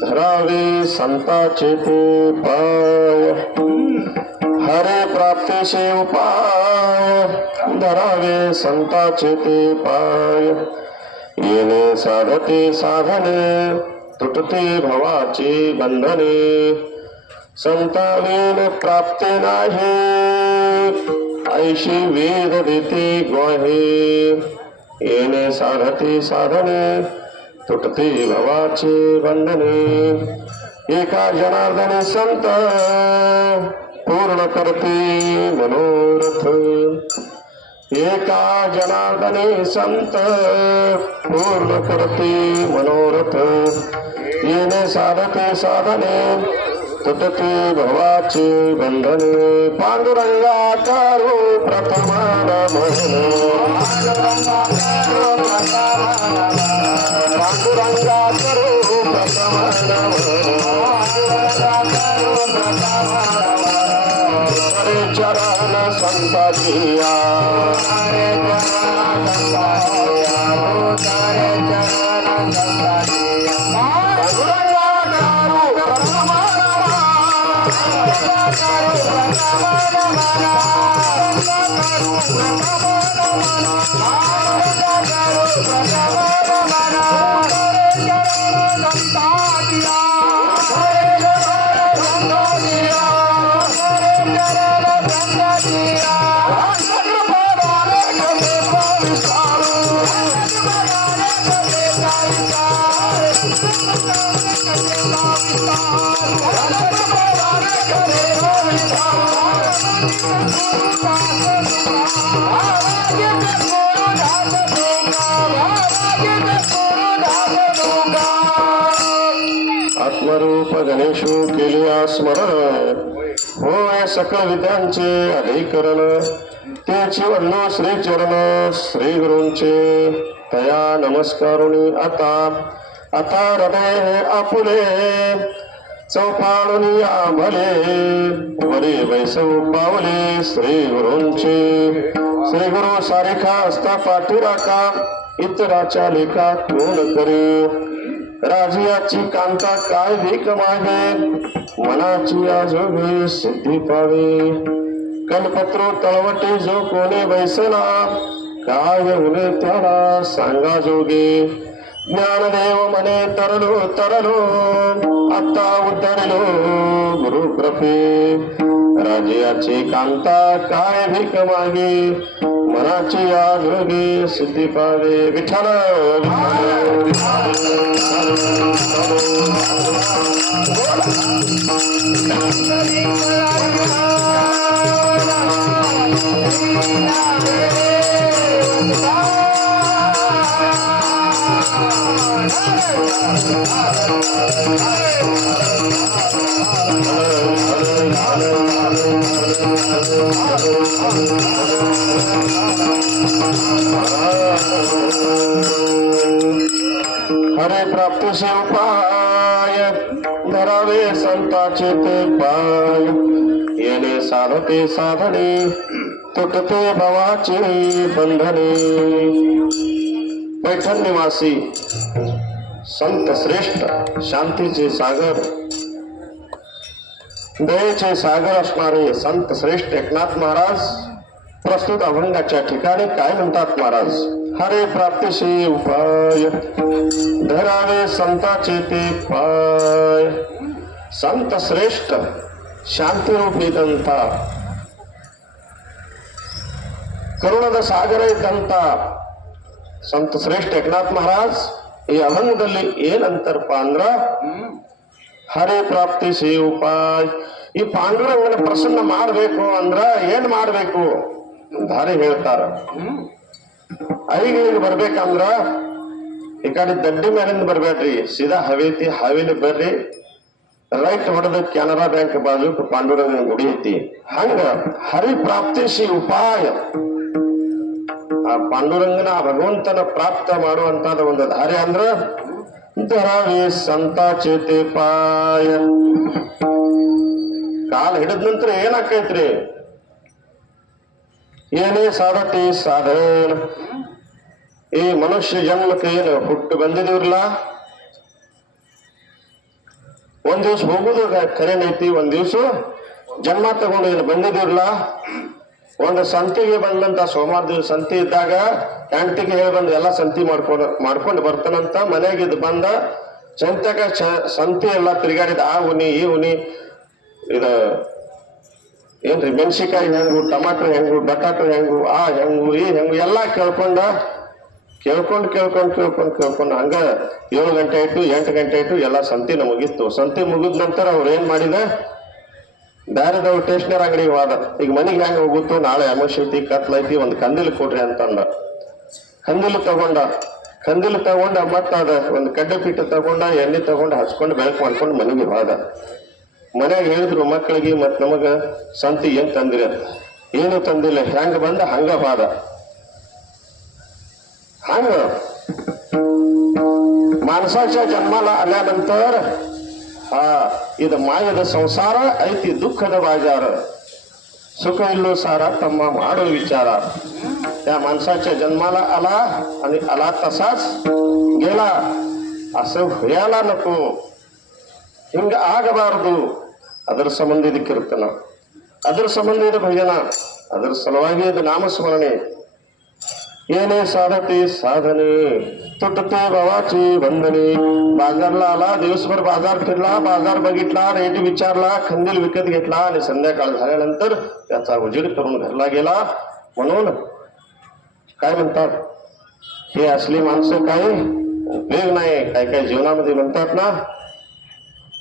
धरावे संताचे ते पाय हरे प्राप्तीचे उपाय धरावे संताचे ते पाय येणे साधते साधने तुटते भवाचे बंधने संतावेन प्राप्ते नाही ऐशी वेद देते ग्वाहे येणे साधते साधने तुटते भवाचे बंधने एका जनार्दने संत पूर्ण करते मनोरथ एका जनार्दने संत पूर्ण करते मनोरथ येणे साधते साधने तुटते भवाचे बंधने पांडुरंगा करू प्रथमान पांडुरंगा करू प्रथमान हरे चरण संताजिया आत्मरूप गणेशो केले स्मरण होय सकळ विद्यांचे अधिकरण त्याची वर्ण श्री चरण श्री गुरूंचे तया नमस्कारुणी आता हृदय आपुले चौपाळून आंबले वरे वैसव पावले श्री गुरूंचे श्री गुरु सारिखा असता पाठी राखा इतराच्या लेखा कोण करे राजियाची कांता काय भीक मागे मनाची आजोबी सिद्धी पावे कल्पत्रो तळवटे जो कोणे बैसला काय उले त्याला सांगा जोगे ज्ञानदेव मने तरलो आता उतरलो गुरु कृपे राजियाची कांता काय भीक मागे मनाची आजोगी सिद्धी पावे विठ्ठल हरे प्राप्तीचे उपाय धरावे संताचे ते पाय येणे साधते साधने तुटते भवाचे बंधने पैठण निवासी संत श्रेष्ठ शांतीचे सागर दयेचे सागर असणारे संत श्रेष्ठ एकनाथ महाराज प्रस्तुत अभंगाच्या ठिकाणी काय म्हणतात महाराज हरे प्राप्तीचे उपाय धरावे संताचे ते पाय संत श्रेष्ठ शांती रूपी दंता ಕರುಣದ ಸಾಗರ ಇದ್ದಂತ ಸಂತ ಶ್ರೇಷ್ಠ ಏಕನಾಥ್ ಮಹಾರಾಜ್ ಈ ಅಭಂಗದಲ್ಲಿ ಏನಂತಾರಪ್ಪ ಅಂದ್ರ ಹರೇ ಪ್ರಾಪ್ತಿ ಸೇ ಉಪಾಯ ಈ ಪಾಂಡುರಂಗನ ಪ್ರಸನ್ನ ಮಾಡಬೇಕು ಅಂದ್ರ ಏನ್ ಮಾಡಬೇಕು ದಾರಿ ಹೇಳ್ತಾರ ಐಗಳಿಗೆ ಬರ್ಬೇಕಂದ್ರ ಈ ಕಡೆ ದಡ್ಡಿ ಮೇಲಿಂದ ಬರ್ಬೇಡ್ರಿ ಸೀದಾ ಹವೇಲಿ ಬರ್ರಿ ರೈಟ್ ಹೊಡೆದ ಕೆನರಾ ಬ್ಯಾಂಕ್ ಬಾಜು ಪಾಂಡುರಂಗನ ಗುಡಿ ಐತಿ ಹಂಗ ಹರಿ ಪ್ರಾಪ್ತಿಸಿ ಉಪಾಯ ಆ ಪಾಂಡುರಂಗನ ಭಗವಂತನ ಪ್ರಾಪ್ತ ಮಾಡುವಂತದ ಒಂದು ದಾರಿ ಅಂದ್ರ ಧರಾವಿ ಸಂತಾಚೆ ते ಪಾಯ ಕಾಲ್ ಹಿಡಿದ ನಂತರ ಏನಾಕೈತ್ರಿ ಏನೇ ಸಾಧತಿ ಸಾಧನ ಈ ಮನುಷ್ಯ ಜನ್ಮಕ್ಕೆ ಏನು ಹುಟ್ಟು ಬಂದಿದಿವ್ರಲ್ಲ ಒಂದ್ ದಿವ್ಸ ಹೋಗುದು ಖರೇನೈತಿ, ಒಂದ್ ದಿವ್ಸ ಜನ್ಮ ತಗೊಂಡು ಇಲ್ಲಿ ಬಂದಿದಿರಲ್ಲ. ಒಂದು ಸಂತಿಗೆ ಬಂದಂತ ಸೋಮವಾರ ದಿವಸ ಸಂತಿ ಇದ್ದಾಗ ಹೆಂಡತಿಗೆ ಹೇಳಿ ಬಂದು ಎಲ್ಲ ಸಂತಿ ಮಾಡ್ಕೊಂಡು ಬರ್ತಾನಂತ. ಮನೆಗಿದ್ ಬಂದ ಚಂತಕ ಸಂತಿ ಎಲ್ಲ ತಿರುಗಾಡಿದ. ಆ ಉನಿ ಈ ಉನಿ, ಇದ ಏನ್ರಿ ಮೆಣಸಿಕಾಯಿ ಹೆಂಗು, ಟಮಾಟೊ ಹೆಂಗು, ಬಟಾಟೊ ಹೆಂಗು, ಆ ಹೆಂಗು ಈ ಹೆಂಗು ಎಲ್ಲಾ ಕೇಳ್ಕೊಂಡು ಹಂಗ 7 ಗಂಟೆ ಆಯ್ತು, 8 ಗಂಟೆ ಆಯ್ತು, ಎಲ್ಲ ಸಂತಿನ ಮುಗಿತ್ತು. ಸಂತಿ ಮುಗಿದ ನಂತರ ಅವ್ರು ಏನ್ ಮಾಡಿದ, ಬ್ಯಾರೆದವ್ರು ಸ್ಟೇಷನರಿ ಅಂಗಡಿಗೆ ಹೋದ. ಈಗ ಮನೆಗೆ ಹೆಂಗ ಹೋಗುತ್ತು, ನಾಳೆ ಅಮಾವಾಸ್ಯೆ ಕತ್ಲೈತಿ, ಒಂದು ಕಂದಿಲ್ ಕೊಡ್ರಿ ಅಂತಂದ. ಕಂದಿಲ್ ತಗೊಂಡ ಮತ್ತ ಅದ ಒಂದು ಕಡ್ಡೆ ಪೀಠ ತಗೊಂಡ, ಎಣ್ಣೆ ತಗೊಂಡು ಹಚ್ಕೊಂಡು ಬೆಳಕು ಮಾಡ್ಕೊಂಡು ಮನೆಗೆ ಹೋದ. ಮನ್ಯಾಗ ಹೇಳಿದ್ರು ಮಕ್ಕಳಿಗೆ ಮತ್ ನಮಗ ಸಂತಿ ಏನ್ ತಂದಿರ, ಏನು ತಂದಿಲ್ಲ, ಹೆಂಗ ಬಂದ ಹಂಗ ಹೋದ. ಹಂಗ माणसाच्या जन्माला आल्यानंतर ಇದು ಮಾಯದ ಸಂಸಾರ ಐತಿ, ದುಃಖದ बाजार, सुख इल्लो सारा तम्मा माडो विचार. त्या माणसाच्या जन्माला आला आणि आला तसाच गेला असं व्हायला नको, ಹಿಂಗ ಆಗಬಾರದು. ಅದರ ಸಂಬಂಧಿತ ಕೀರ್ತನ, ಅದರ ಸಂಬಂಧಿತ ಭಜನ, ಅದರ ಸಲುವಾಗಿ ಇದು ನಾಮಸ್ಮರಣೆ. ಏನೇ साधते साधने, तुटते भावाची बंधने. बाजारला आला, दिवसभर बाजार फिरला, बाजार बघितला, रेट विचारला, खंदील विकत घेतला आणि संध्याकाळ झाल्यानंतर त्याचा उजेड करून घरला गेला. म्हणून काय म्हणतात, हे असली माणसं काही उपयोग नाही. काय काय जीवनामध्ये म्हणतात ना,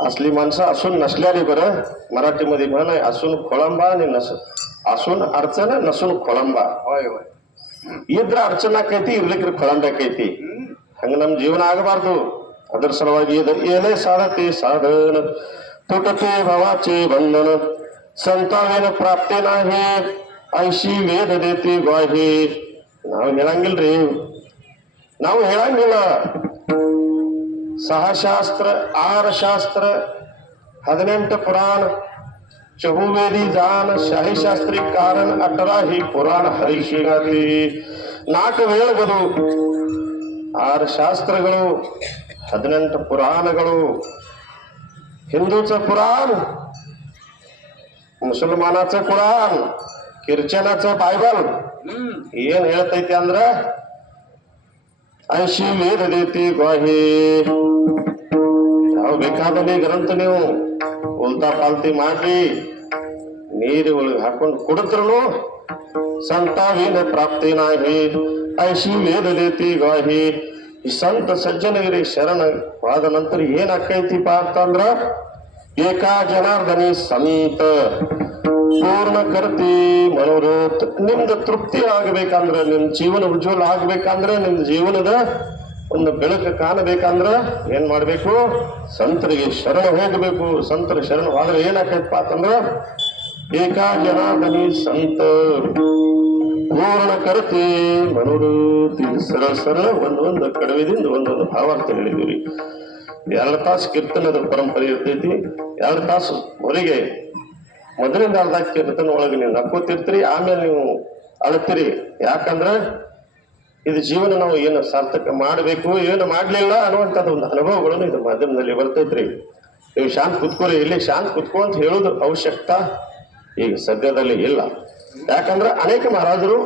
असली माणसं असून नसल्याने बरं. मराठीमध्ये म्हण आहे, असून खोळंबा आणि असून अडचण, नसून खोळंबा. होय होय, ಇದ್ರ ಅರ್ಚನಾಕೈತಿ, ಇರ್ಲಿಕ್ರ ಕೊಳಂಬಕೈತಿ. ಹಂಗ ನಮ್ ಜೀವನ ಆಗಬಾರ್ದು. ಅದರ ಸಲುವಾಗಿ ಇದು ಏನೇ ಸಾಧತೆ ಸಾಧನ, ತುಟತೆ ಭಾವಾचे बंधन, ಸಂತಾವೇನ ಪ್ರಾಪ್ತಿ ನಾಹಿ, ಐಶಿ ವೇದ ದೇತಿ ಗ್ವಾಹಿ. ನಾವು ಹೇಳಂಗಿಲ್ರಿ, ನಾವು ಹೇಳಂಗಿಲ್ಲ. 6 ಶಾಸ್ತ್ರ, 6 ಶಾಸ್ತ್ರ, 18 ಪುರಾಣ, 4 वेदी जान, शाही शास्त्री कारण, 18 ही पुराण ಹರಿಷಿ ಗಾತಿ. 4 ವೇದಗಳು, 6 ಶಾಸ್ತ್ರಗಳು, 18 ಪುರಾಣಗಳು. हिंदूचं पुराण, ಮುಸಲ್ಮಾನಾचं ಕುರಾನ್, ಕಿರ್ಚನಾचं बायबल ಏನ್ ಹೇಳ್ತೈತಿ ಅಂದ್ರ 80 ವೇದ ದೇತಿ ಗ್ವಾಹಿ. ಯಾವ ಬೇಕಾದಲ್ಲಿ ಗ್ರಂಥ ನೀವು ಉಲ್ಟಾ ಪಾಲ್ತಿ ಮಾಡ್ರಿ, ನೀರು ಒಳಗೆ ಹಾಕೊಂಡು ಕುಡಿದ್ರು ಸಂತಾವೇನ ಪ್ರಾಪ್ತಿ ನಾಹಿ, ಐಶಿ ವೇದ ದೇತಿ ಗ್ವಾಹಿ. ಈ ಸಂತ ಸಜ್ಜನಗಿರಿ ಶರಣವಾದ ನಂತರ ಏನಾಕೈತಿಪ್ಪ ಅಂತಂದ್ರ, ಏಕಾ ಜನಾರ್ದನಿ ಸಂತ ಪೂರ್ಣ ಕರ್ತಿ ಮನೋರಥ. ನಿಮ್ದು ತೃಪ್ತಿ ಆಗ್ಬೇಕಂದ್ರ, ನಿಮ್ ಜೀವನ ಉಜ್ವಲ ಆಗ್ಬೇಕಂದ್ರೆ, ನಿಮ್ ಜೀವನದ ಒಂದು ಬೆಳಕು ಕಾಣಬೇಕಂದ್ರ ಏನ್ ಮಾಡ್ಬೇಕು, ಸಂತರಿಗೆ ಶರಣ ಹೋಗಬೇಕು. ಸಂತರ ಶರಣ ಹೋದ್ರೆ ಏನಾಕೈತಪ್ಪ ಅಂತಂದ್ರ, ಏಕಾ ಜನಾರ್ದನಿ ಸಂತ ಪೂರ್ಣ ಕರ್ತಿ ಮನೋರಥಿ. ಸರಳ ಒಂದೊಂದು ಕಡವಿದಿಂದ ಒಂದೊಂದು ಭಾವಾರ್ಥ ಹೇಳಿದೀವಿ. 2 ತಾಸು ಕೀರ್ತನದ ಪರಂಪರೆ ಇರ್ತೈತಿ. 2 ತಾಸು ಹೊರಗೆ ಮೊದಲಿಂದ ಅರ್ಧ ಕೀರ್ತನ ಒಳಗೆ ನೀವು ನಕ್ಕೋತಿರ್ತೀರಿ, ಆಮೇಲೆ ನೀವು ಅಳತ್ತೀರಿ. ಯಾಕಂದ್ರ ಇದು ಜೀವನ ನಾವು ಏನು ಸಾರ್ಥಕ ಮಾಡಬೇಕು, ಏನು ಮಾಡ್ಲಿಲ್ಲ ಅನ್ನುವಂಥದ್ದು ಒಂದು ಅನುಭವಗಳನ್ನು ಇದು ಮಾಧ್ಯಮದಲ್ಲಿ ಬರ್ತೈತ್ರಿ. ನೀವು ಶಾಂತ ಕುತ್ಕೋರಿ, ಇಲ್ಲಿ ಶಾಂತ ಕುತ್ಕೋ ಅಂತ ಹೇಳೋದು ಅವಶ್ಯಕತಾ ಈಗ ಸದ್ಯದಲ್ಲಿ ಇಲ್ಲ. ಯಾಕಂದ್ರೆ ಅನೇಕ ಮಹಾರಾಜರು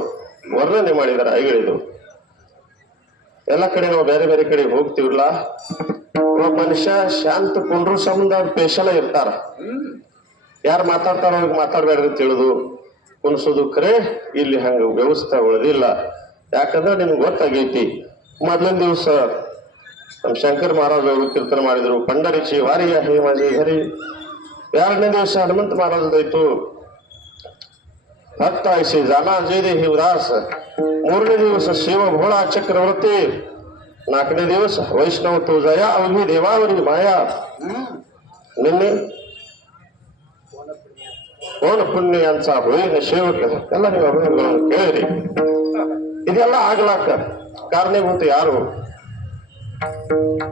ವರ್ಣನೆ ಮಾಡಿದಾರೆ, ಹೇಳಿದ್ರು. ಎಲ್ಲ ಕಡೆ ನಾವು ಬೇರೆ ಬೇರೆ ಕಡೆ ಹೋಗ್ತೀವಿಲ್ಲ, ಒಬ್ಬ ಮನುಷ್ಯ ಶಾಂತ ಕುಂಡ್ರು ಸಂಬಂಧ ಪೇಶಲ ಇರ್ತಾರ. ಯಾರು ಮಾತಾಡ್ತಾರ ಅವ್ರಿಗೆ ಮಾತಾಡ್ಬೇಡ್ರಿ ಅಂತ ಹೇಳುದು, ಕುಣಿಸೋದು. ಖರೆ ಇಲ್ಲಿ ಹಂಗ ವ್ಯವಸ್ಥೆ ಉಳಿದಿಲ್ಲ. ಯಾಕಂದ್ರೆ ನಿಮ್ಗೆ ಗೊತ್ತಾಗೈತಿ, ಮೊದಲನೇ ದಿವಸ ನಮ್ಮ ಶಂಕರ ಮಹಾರಾಜ್ ಅವರು ಕೀರ್ತನೆ ಮಾಡಿದ್ರು, ಪಂಡರಿಚಿ ವಾರಿಯ ಹೇ ಮಾಜಿ ಹರಿ. 2ನೇ ದಿವಸ ಹನುಮಂತ ಮಹಾರಾಜದಾಯ್ತು, ಭಕ್ತ ಐಸಿ ಜಾನ ಜಯದೇ ಹಿ ಉದಾಸ. 3ನೇ ದಿವಸ ಶಿವ ಭೋಳ ಚಕ್ರವರ್ತಿ. 4ನೇ ದಿವಸ ವೈಷ್ಣವ ತುಜಯ ಅವಧಿ ದೇವಾವರಿ ಮಾಯಾ. ನಿನ್ನೆ ಪೂರ್ಣ ಪುಣ್ಯ ಅಂತ ಹೋಳಿನ ಸೇವಕ ಎಲ್ಲ ನೀವು ಅಭಿನಯಗಳನ್ನು ಕೇಳಿರಿ. ಇದೆಲ್ಲ ಆಗ್ಲಾಕ ಕಾರಣೀಭೂತ ಯಾರು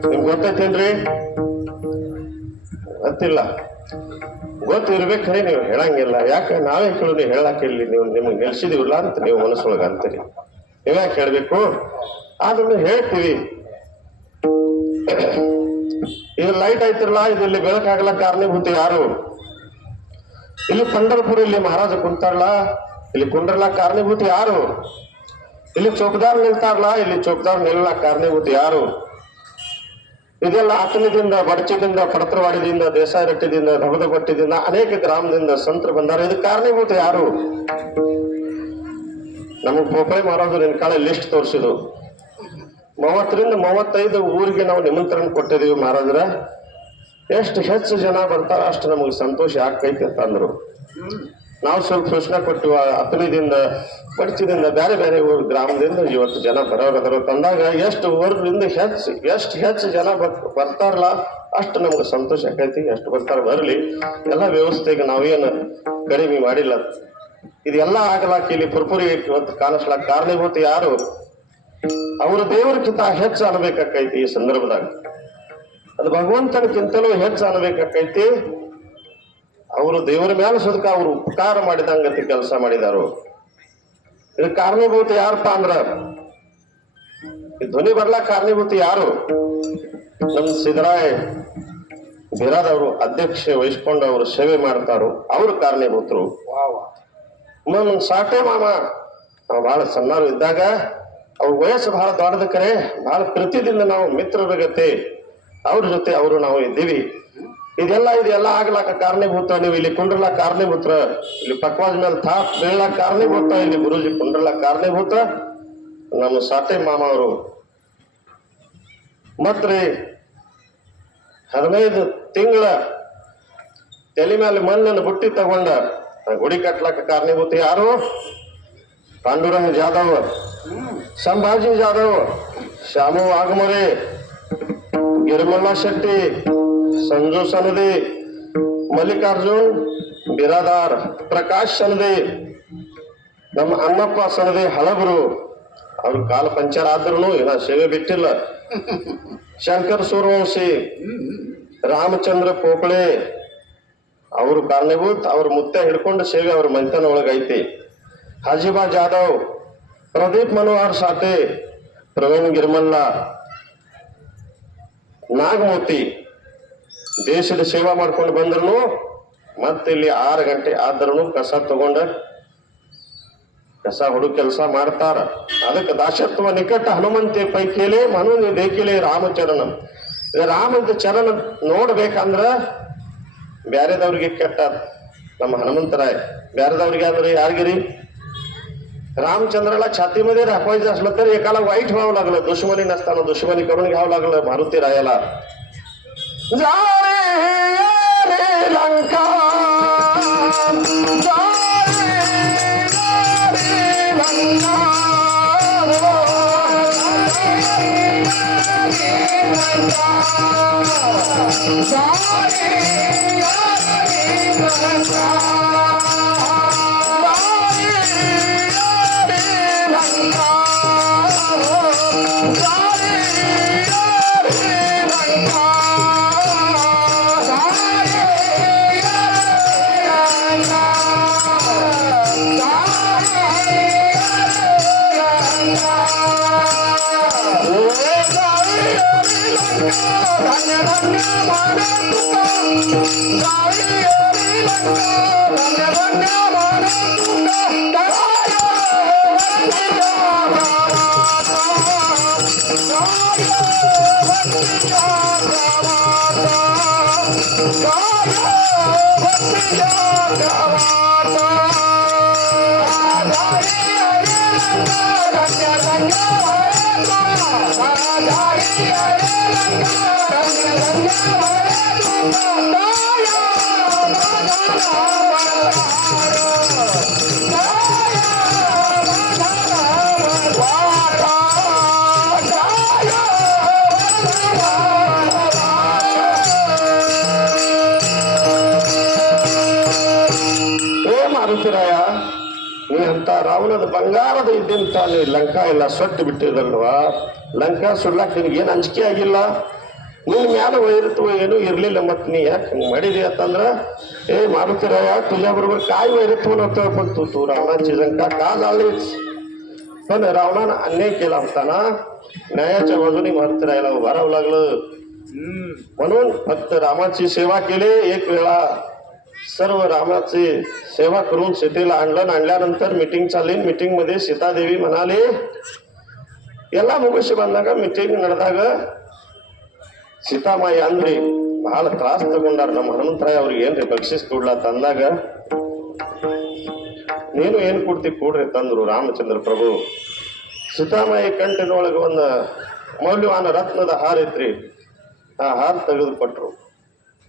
ನಿಮ್ಗೆ ಗೊತ್ತೈತೇನ್ರಿ? ಗೊತ್ತಿಲ್ಲ. ಗೊತ್ತಿರ್ಬೇಕು, ಖರೆ ನೀವು ಹೇಳಂಗಿಲ್ಲ. ಯಾಕೆ ನಾವೇ ಕೇಳು, ನೀವು ಹೇಳಕ್ ಇಲ್ಲಿ ನೀವು ನಿಮ್ಗೆ ನಿಲ್ಸಿದಿವಿಲ್ಲ ಅಂತ ನೀವು ಮನಸ್ಸೊಳಗ ಅಂತೀರಿ. ನೀವ್ಯಾಕೆ ಹೇಳ್ಬೇಕು? ಆದ್ರೂ ಹೇಳ್ತೀವಿ. ಇದು ಲೈಟ್ ಐತಿರಲ್ಲ, ಇದು ಇಲ್ಲಿ ಬೆಳಕಾಗಲ್ಲ ಕಾರಣೀಭೂತ ಯಾರು? ಇಲ್ಲಿ ಪಂಡರಪುರ ಇಲ್ಲಿ ಮಹಾರಾಜ ಕುಂತಾರಲ್ಲ, ಇಲ್ಲಿ ಕುಂಡ್ರಲ್ಲ ಕಾರಣೀಭೂತ ಯಾರು? ಇಲ್ಲಿ ಚೌಕದಾರ್ ನಿಲ್ತಾರಲ್ಲ, ಇಲ್ಲಿ ಚೌಕದಾರ್ ನಿಲ್ಲ ಕಾರಣೀಭೂತ ಯಾರು? ಇದೆಲ್ಲ ಆತನದಿಂದ, ಬಡಚದಿಂದ, ಪಡತ್ರವಾಡಿದಿಂದ, ದೇಸಾಯಿ ರಟ್ಟಿದಿಂದ, ದಬದಬಟ್ಟಿದಿಂದ, ಅನೇಕ ಗ್ರಾಮದಿಂದ ಸಂತರು ಬಂದಾರ. ಇದು ಕಾರಣೀಭೂತ ಯಾರು? ನಮಗ್ ಪೋಪಳೆ ಮಾರೋದು ನಿನ್ ಕಾಳೆ ಲಿಸ್ಟ್ ತೋರಿಸಿದ್ರು. 30ರಿಂದ 35 ಊರಿಗೆ ನಾವು ನಿಮಂತ್ರಣ ಕೊಟ್ಟಿದೀವಿ ಮಹಾರಾಜರ. ಎಷ್ಟು ಹೆಚ್ಚು ಜನ ಬರ್ತಾರ ಅಷ್ಟು ನಮಗೆ ಸಂತೋಷ ಆಗ್ತೈತಿ ಅಂತ ಅಂದ್ರು. ನಾವು ಸ್ವಲ್ಪ ಸೂಚನೆ ಕೊಟ್ಟಿವ, ಅತನಿದಿಂದ, ಬಡಚಿದಿಂದ, ಬೇರೆ ಬೇರೆ ಗ್ರಾಮದಿಂದ ಇವತ್ತು ಜನ ಬರೋರು ತಂದಾಗ ಎಷ್ಟು ಊರಿಂದ ಎಷ್ಟು ಹೆಚ್ಚು ಜನ ಬರ್ತಾರಲ್ಲ ಅಷ್ಟು ನಮ್ಗೆ ಸಂತೋಷ ಆಕೈತಿ. ಎಷ್ಟು ಬರ್ತಾರ ಬರಲಿ, ಎಲ್ಲ ವ್ಯವಸ್ಥೆಗೆ ನಾವೇನು ಕಡಿಮೆ ಮಾಡಿಲ್ಲ. ಇದೆಲ್ಲ ಆಗಲಾಕ ಇಲ್ಲಿ ಪುರ್ಪುರಿ ಇವತ್ತು ಕಾಣಿಸ್ಲಾಕ ಕಾರಣೀಭೂತ ಯಾರು? ಅವರು ದೇವರಿಗಿಂತ ಹೆಚ್ಚು ಅನ್ಬೇಕಾಕೈತಿ. ಈ ಸಂದರ್ಭದಾಗ ಅದು ಭಗವಂತನಕ್ಕಿಂತಲೂ ಹೆಚ್ಚು ಅನ್ಬೇಕಾಕೈತಿ. ಅವರು ದೇವರ ಮೇಲೆ ಸುದಕ ಅವರು ಉಪಕಾರ ಮಾಡಿದಂಗತಿ ಕೆಲಸ ಮಾಡಿದಾರು. ಇದು ಕಾರಣೀಭೂತ ಯಾರಪ್ಪ ಅಂದ್ರ, ಈ ಧ್ವನಿ ಬರ್ಲಾಕ ಕಾರಣೀಭೂತ ಯಾರು? ನಮ್ ಸಿದ್ದರಾಯ ಬಿರಾದವರು ಅಧ್ಯಕ್ಷ ವಹಿಸ್ಕೊಂಡು ಅವರು ಸೇವೆ ಮಾಡ್ತಾರು, ಅವರು ಕಾರಣೀಭೂತರು. ನಮ್ ಸಾಟೆ ಮಾಮ ನಾವು ಬಹಳ ಸಣ್ಣರು ಇದ್ದಾಗ ಅವ್ರ ವಯಸ್ಸು ಬಹಳ ದೊಡ್ಡದ ಕರೆ, ಬಹಳ ಪ್ರೀತಿದಿಂದ ನಾವು ಮಿತ್ರರ ಗತೆ ಅವ್ರ ಜೊತೆ ಅವರು ನಾವು ಇದ್ದೀವಿ. ಇದೆಲ್ಲ ಆಗ್ಲಾಕ ಕಾರಣೀಭೂತ ನೀವು ಇಲ್ಲಿ ಕುಂಡ್ರಲಾಕ ಕಾರಣೀಭೂತ, ಇಲ್ಲಿ ಪಕ್ವಾದ ಮೇಲೆ ಥಾಪ್ ಬೀಳಲಾಕ ಕಾರಣೀಭೂತ, ಇಲ್ಲಿ ಗುರುಜಿ ಕುಂಡ್ರಲಾಕ ಕಾರಣೀಭೂತ ನಮ್ಮ ಸಾಟೆ ಮಾಮ ಅವರು. ಮತ್ರಿ 15 ತಿಂಗಳ ತಲೆ ಮೇಲೆ ಮಣ್ಣನ್ನು ಬುಟ್ಟಿ ತಗೊಂಡ ಗುಡಿ ಕಟ್ಲಾಕ ಕಾರಣೀಭೂತ ಯಾರು? ಪಾಂಡುರಂಗ ಜಾಧವ್, ಸಂಭಾಜಿ ಜಾಧವ್, ಶ್ಯಾಮು ವಾಘಮರೆ, ಗಿರಿಮಲ್ಲ ಶೆಟ್ಟಿ, ಸಂಜು ಸನದಿ, ಮಲ್ಲಿಕಾರ್ಜುನ್ ಬಿರಾದಾರ್, ಪ್ರಕಾಶ್ ಸನದಿ, ನಮ್ಮ ಅನ್ನಪ್ಪ ಸನದಿ ಹಳಬರು. ಅವ್ರ ಕಾಲ ಪಂಚರ್ ಆದ್ರೂ ಇನ್ನ ಸೇವೆ ಬಿಟ್ಟಿಲ್ಲ. ಶಂಕರ್ ಸೂರ್ಯವಂಶಿ, ರಾಮಚಂದ್ರ ಪೋಪಳೆ ಅವರು ಕಾರಣೀಭೂತ್. ಅವ್ರ ಮುತ್ತೆ ಹಿಡ್ಕೊಂಡು ಸೇವೆ ಅವ್ರ ಮಂತನ ಒಳಗೈತಿ. ಹಾಜಿಬಾ ಜಾಧವ್, ಪ್ರದೀಪ್ ಮನೋಹರ್ ಸಾಟೆ, ಪ್ರವೀಣ್ ಗಿರ್ಮಲ್ಲ, ನಾಗಮೂರ್ತಿ ದೇಶದ ಸೇವಾ ಮಾಡ್ಕೊಂಡು ಬಂದ್ರು. ಮತ್ತೆ ಇಲ್ಲಿ 6 ಗಂಟೆ ಆದ್ರೂ ಕಸ ತಗೊಂಡ ಕಸ ಹುಡು ಕೆಲಸ ಮಾಡ್ತಾರ. ಅದಕ್ಕೆ ದಾಸತ್ವ ನಿಕಟ ಹನುಮಂತೆ ಪೈಕೇಲೆ ಮನು ಬೇಕಿಲೆ ರಾಮಚರಣಂ. ರಾಮದ ಚರಣ ನೋಡ್ಬೇಕಂದ್ರ ಬ್ಯಾರೆದವ್ರಿಗೆ ಕೆಟ್ಟ ನಮ್ಮ ಹನುಮಂತರಾಯ, ब्यारेदवರಿಗೆ ಅಂದ್ರೆ यारगिरी रामचंद्राला छातीमध्ये दाखवायचं असलं तर एकाला वाईट व्हावं लागलं. दुश्मनी नसताना दुश्मनी करून घ्यावं लागलं मारुती रायाला. लंका ಮಾರುತಿರಾಯ, ನೀ ಅಂತ ರಾವಣದ ಬಂಗಾರದ ಇದ್ದಂತ ಲಂಕಾ ಎಲ್ಲ ಸೊಟ್ಟು ಬಿಟ್ಟಿದಲ್ವಾ? ಲಂಕಾ ಸುಡ್ಲಾಕ್ ನಿನ್ಗೇನು ಅಂಜಿಕೆ ಆಗಿಲ್ಲ? ನಿನ್ ಮ್ಯಾಲ ವೈರತ್ವ ಏನೂ ಇರ್ಲಿಲ್ಲ. ಮತ್ ನೀ ಯಾಕೆ ಹಿಂಗ್ ಮಾಡಿದಿ ಅಂತಂದ್ರ, मारुतीराया तुझ्याबरोबर काय वैरत्व नव्हतं, पण तू रावणाची लंका का जाळलीस? पण रावणानं अन्याय केला होता ना, न्यायाच्या बाजूने मारुतीरायाला उभा राहावं लागलं. म्हणून फक्त रामाची सेवा केली. एक वेळा सर्व रामाची सेवा करून सीतेला आणल्यानंतर मीटिंग चालली. मीटिंग मध्ये सीतादेवी म्हणाले, ಎಲ್ಲ ಮುಗಿಸಿ ಬಂದಾಗ ಮೀಟಿಂಗ್ ನಡೆದಾಗ ಸೀತಾಮಾಯಿ ಅಂದ್ರಿ ಬಹಳ ತ್ರಾಸ್ ತಗೊಂಡಾರ ನಮ್ಮ ಹನುಮಂತರಾಯ ಅವ್ರಿಗೆ ಏನ್ರಿ ಬಕ್ಷಿಸ್ ಕೊಡ್ಲತ್ತ ಅಂದಾಗ, ನೀನು ಏನ್ ಕೊಡ್ತಿ ಕೊಡ್ರಿ ತಂದ್ರು ರಾಮಚಂದ್ರ ಪ್ರಭು. ಸೀತಾಮಾಯಿ ಕಂಠದೊಳಗೆ ಒಂದು ಮೌಲ್ಯವಾನ ರತ್ನದ ಹಾರ ಐತ್ರಿ. ಆ ಹಾರ ತೆಗೆದು ಕೊಟ್ರು.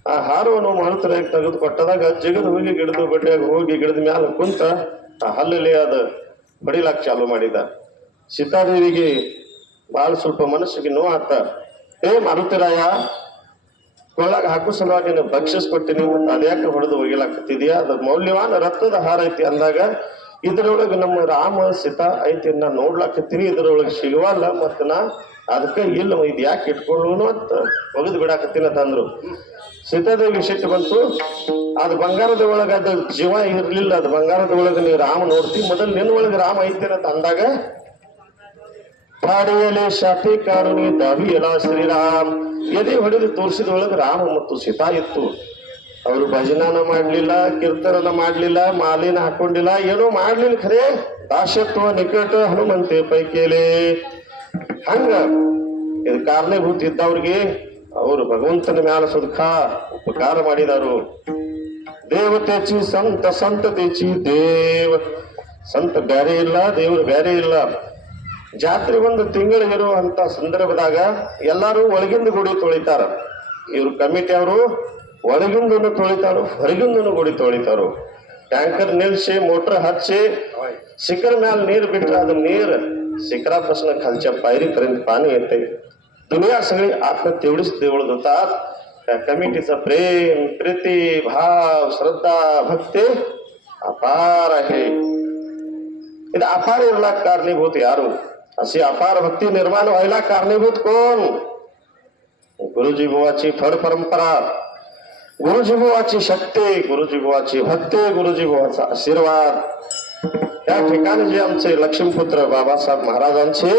ಆ ಹಾರವನ್ನು ಹನುಮಂತರಾಯ ತೆಗೆದು ಕೊಟ್ಟದಾಗ ಜಿಗದ್ ಹೋಗಿ ಗಿಡದ ಬಡ್ಡಿಯಾಗ ಹೋಗಿ ಗಿಡದ ಮ್ಯಾಲ ಕುಂತ ಆ ಹಲ್ಲಲ್ಲಿ ಅದು ಬಡಿಲಾಕ್ ಚಾಲು ಮಾಡಿದ. ಸೀತಾದೇವಿಗೆ ಬಹಳ ಸ್ವಲ್ಪ ಮನಸ್ಸಿಗೆ ನೋವಾತ. ಮಾರುತಿರಾಯ, ಕೊಳ್ಳಾಗ ಹಾಕೋ ಸಲುವಾಗಿ ನೀನು ಬಕ್ಷಿಸ್ ಕೊಟ್ಟಿನಿ, ಮತ್ತೆ ಅದ್ಯಾಕೆ ಹೊಡೆದು ಒಗಿಲಾಕತ್ತಿದ್ಯಾ? ಅದ್ರ ಮೌಲ್ಯವಾನ ರತ್ನದ ಹಾರ ಐತಿ ಅಂದಾಗ, ಇದ್ರೊಳಗೆ ನಮ್ಮ ರಾಮ ಸೀತಾ ಐತಿ ನಾ ನೋಡ್ಲಾಕತ್ತೀನಿ, ಇದ್ರೊಳಗೆ ಸಿಗವಲ್ಲ, ಮತ್ತ ನಾ ಅದಕ್ಕೆ ಇಲ್ಲ ಇದು ಯಾಕೆ ಇಟ್ಕೊಳ್ಳೋನು ಅಂತ ಒಗದು ಬಿಡಾಕತ್ತೀನಿ ಅಂತಂದ್ರು. ಸೀತಾದೇವಿ ಸಿಟ್ಟು ಬಂತು. ಅದು ಬಂಗಾರದ ಒಳಗೆ ಅದು ಜೀವ ಇರ್ಲಿಲ್ಲ, ಅದು ಬಂಗಾರದ ಒಳಗೆ ನೀವು ರಾಮ ನೋಡ್ತಿ, ಮೊದಲು ನಿನ್ನ ಒಳಗೆ ರಾಮ ಐತೇನಂತ ಅಂದಾಗ, ಪಾಡಿಯಲೆ ಶಾತಿ ಕಾರುಣಿ ದಾವಿಯಲ ಶ್ರೀರಾಮ್ ಎದೆ ಹೊಡೆದು ತೋರಿಸಿದ ಒಳಗೆ ರಾಮ ಮತ್ತು ಸೀತಾ ಇತ್ತು. ಅವರು ಭಜನಾನ ಮಾಡ್ಲಿಲ್ಲ, ಕೀರ್ತನ ಮಾಡ್ಲಿಲ್ಲ, ಮಾಲಿನ ಹಾಕೊಂಡಿಲ್ಲ, ಏನೋ ಮಾಡ್ಲಿಲ್ಲ. ಖರೆ ದಾಸತ್ವ ನಿಕಟ ಹನುಮಂತೆ ಪೈಕೇಲೆ. ಹಂಗ ಇದು ಕಾರಣೀಭೂತ ಇದ್ದವ್ರಿಗೆ ಅವರು ಭಗವಂತನ ಮ್ಯಾಲ ಸುದ್ಖ ಉಪಕಾರ ಮಾಡಿದಾರು. ದೇವತೆಚಿ ಸಂತ ಸಂತತೆಚಿ ದೇವ. ಸಂತ ಬ್ಯಾರೆ ಇಲ್ಲ, ದೇವರು ಬ್ಯಾರೆ ಇಲ್ಲ. ಜಾತ್ರೆ ಒಂದು ತಿಂಗಳಿಗಿರುವಂತ ಸಂದರ್ಭದಾಗ ಎಲ್ಲಾರು ಒಳಗಿಂದ ಗುಡಿ ತೊಳಿತಾರ. ಇವ್ರು ಕಮಿಟಿ ಅವರು ಒಳಗಿಂದನು ತೊಳಿತಾರು, ಹೊರಗಿಂದನು ಗುಡಿ ತೊಳಿತಾರು. ಟ್ಯಾಂಕರ್ ನಿಲ್ಸಿ ಮೋಟರ್ ಹಚ್ಚಿ शिखर म्याल नीर बिटला तर नीर शिखरापासून खालच्या पायरीपर्यंत पाणी येते. दुनिया सगळी आत्मा तेवढीच देवळत होतात. त्या कमिटीचा प्रेम, प्रीती, भाव, श्रद्धा, भक्ती अपार आहे. ಇದು ಅಪಾರ ಇರ್ಲಾಕ ಕಾರಣೀಭೂತ ಯಾರು? अशी अपार भक्ती निर्माण व्हायला कारणीभूत कोण? गुरुजी बुवाची फड परंपरा, गुरुजी बुवाची शक्ती, गुरुजी बुवाची भक्ती, गुरुजी बुवाचा आशीर्वाद. त्या ठिकाणी जे आमचे लक्ष्मीपुत्र बाबासाहेब महाराजांचे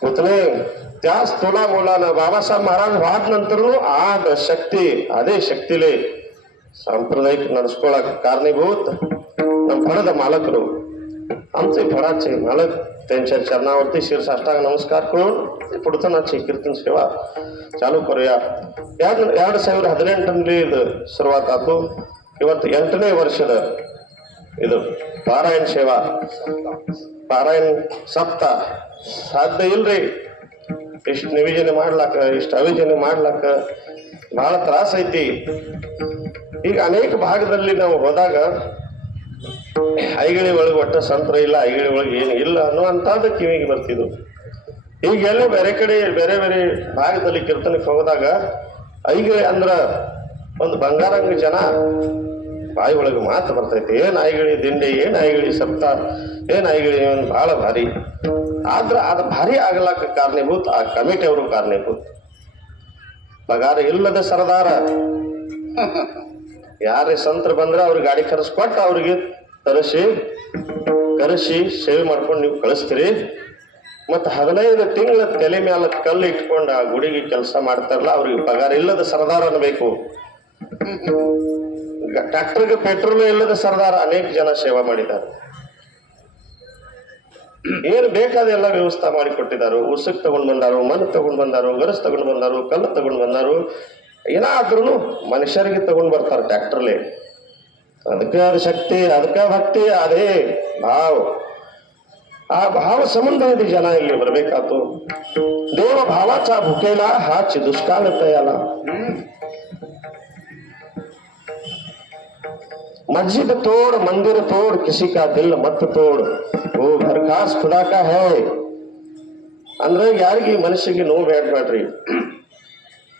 पुतणे, त्याच तुला मुलानं बाबासाहेब महाराज वाद नंतर आज शक्ती ಅದೇ ಶಕ್ತಿಲೆ सांप्रदायिक नडस्ಕೊಳ್ಳಕ कारणीभूत ನಮ್ಮ फळದ मालकರು, आमचे फळाचे मालक. त्यांच्या चरणावरती शिरसाष्टांग नमस्कार करून पुढचनाची कीर्तन सेवा चालू करूया. 2018ರಲ್ಲಿ ಇದು ಶುರುವಾತ ಆತು. ಇವತ್ತು 8ನೇ ವರ್ಷದ ಇದು ಪಾರಾಯಣ ಸೇವಾ, ಪಾರಾಯಣ ಸಪ್ತಾಹ. ಸಾಧ್ಯ ಇಲ್ರಿ ಇಷ್ಟು ನಿವೇದನೆ ಮಾಡ್ಲಾಕ, ಇಷ್ಟು ಅವಿಜನೆ ಮಾಡ್ಲಾಕ ಬಹಳ ತ್ರಾಸ ಐತಿ. ಈಗ ಅನೇಕ ಭಾಗದಲ್ಲಿ ನಾವು ಹೋದಾಗ ಐಗಳಿ ಒಳಗೆ ಒಟ್ಟ ಸಂತರ ಇಲ್ಲ, ಐಗಳಿ ಒಳಗೆ ಏನು ಇಲ್ಲ ಅನ್ನುವಂಥದ್ದು ಕಿವಿಗೆ ಬರ್ತಿದ್ವು. ಈಗೆಲ್ಲ ಬೇರೆ ಕಡೆ ಬೇರೆ ಬೇರೆ ಭಾಗದಲ್ಲಿ ಕೀರ್ತನಕ್ಕೆ ಹೋದಾಗ ಐಗಳಿ ಅಂದ್ರ ಒಂದು ಬಂಗಾರಂಗ ಜನ ಬಾಯಿ ಒಳಗೆ ಮಾತು ಬರ್ತೈತಿ. ಏನ್ ಐಗಳಿ ದಿಂಡೆ, ಏನ್ ಐಗಳಿ ಸಪ್ತ, ಏನ್ ಐಗಳಿ ಒಂದು ಬಹಳ ಭಾರಿ. ಆದ್ರ ಅದು ಭಾರಿ ಆಗ್ಲಾಕ ಕಾರಣೀಭೂತ ಆ ಕಮಿಟಿ ಅವರು ಕಾರಣೀಭೂತ. ಪಗಾರ ಇಲ್ಲದ ಸರದಾರ ಯಾರೇ ಸಂತರ ಬಂದ್ರೆ ಅವ್ರಿಗೆ ಗಾಡಿ ಕರೆಸ್ಕೊಟ್ಟು ಅವ್ರಿಗೆ ಕರೆಸಿ ಸೇವೆ ಮಾಡ್ಕೊಂಡು ನೀವು ಕಳಿಸ್ತೀರಿ. ಮತ್ತ 15 ತಿಂಗಳ ತಲೆ ಮ್ಯಾಲ ಕಲ್ಲು ಇಟ್ಕೊಂಡು ಆ ಗುಡಿಗೆ ಕೆಲಸ ಮಾಡ್ತಾರಲ್ಲ ಅವ್ರಿಗೆ ಪಗಾರ ಇಲ್ಲದ ಸರದಾರ ಅನ್ಬೇಕು. ಟ್ರ್ಯಾಕ್ಟರ್ಗೆ ಪೆಟ್ರೋಲ್ ಇಲ್ಲದ ಸರದಾರ ಅನೇಕ ಜನ ಸೇವಾ ಮಾಡಿದ್ದಾರೆ. ಏನು ಬೇಕಾದೆಲ್ಲ ವ್ಯವಸ್ಥೆ ಮಾಡಿ ಕೊಟ್ಟಿದ್ದಾರೆ. ಉಸುಕ್ ತಗೊಂಡ್ ಬಂದಾರು, ಮಣ್ಣು ತಗೊಂಡ್ ಬಂದಾರು, ಗರಸ್ ತಗೊಂಡ್ ಬಂದಾರು, ಕಲ್ಲು ತಗೊಂಡ್ ಬಂದಾರು. ಏನಾದ್ರೂ ಮನುಷ್ಯರಿಗೆ ತಗೊಂಡ್ ಬರ್ತಾರೆ ಟ್ರ್ಯಾಕ್ಟರ್ಲೆ. ಅದಕ್ಕೆ ಅದು ಶಕ್ತಿ, ಅದಕ್ಕೆ ಭಕ್ತಿ, ಅದೇ ಭಾವ. ಆ ಭಾವ ಸಂಬಂಧ ಇದೆ ಜನ ಇಲ್ಲಿ ಬರಬೇಕಾತು. ದೇವ भावाचा भुकेला हाच दुष्काळ तयाला. मस्जिद तोड़, मंदिर तोड़, किसी का दिल मत तोड़, वो घर खास खुदा का है. ಅಂದ್ರೆ ಯಾರಿಗೆ ಮನುಷ್ಯಗೆ ನೋವು ಬೇಡ್ಬೇಡ್ರಿ.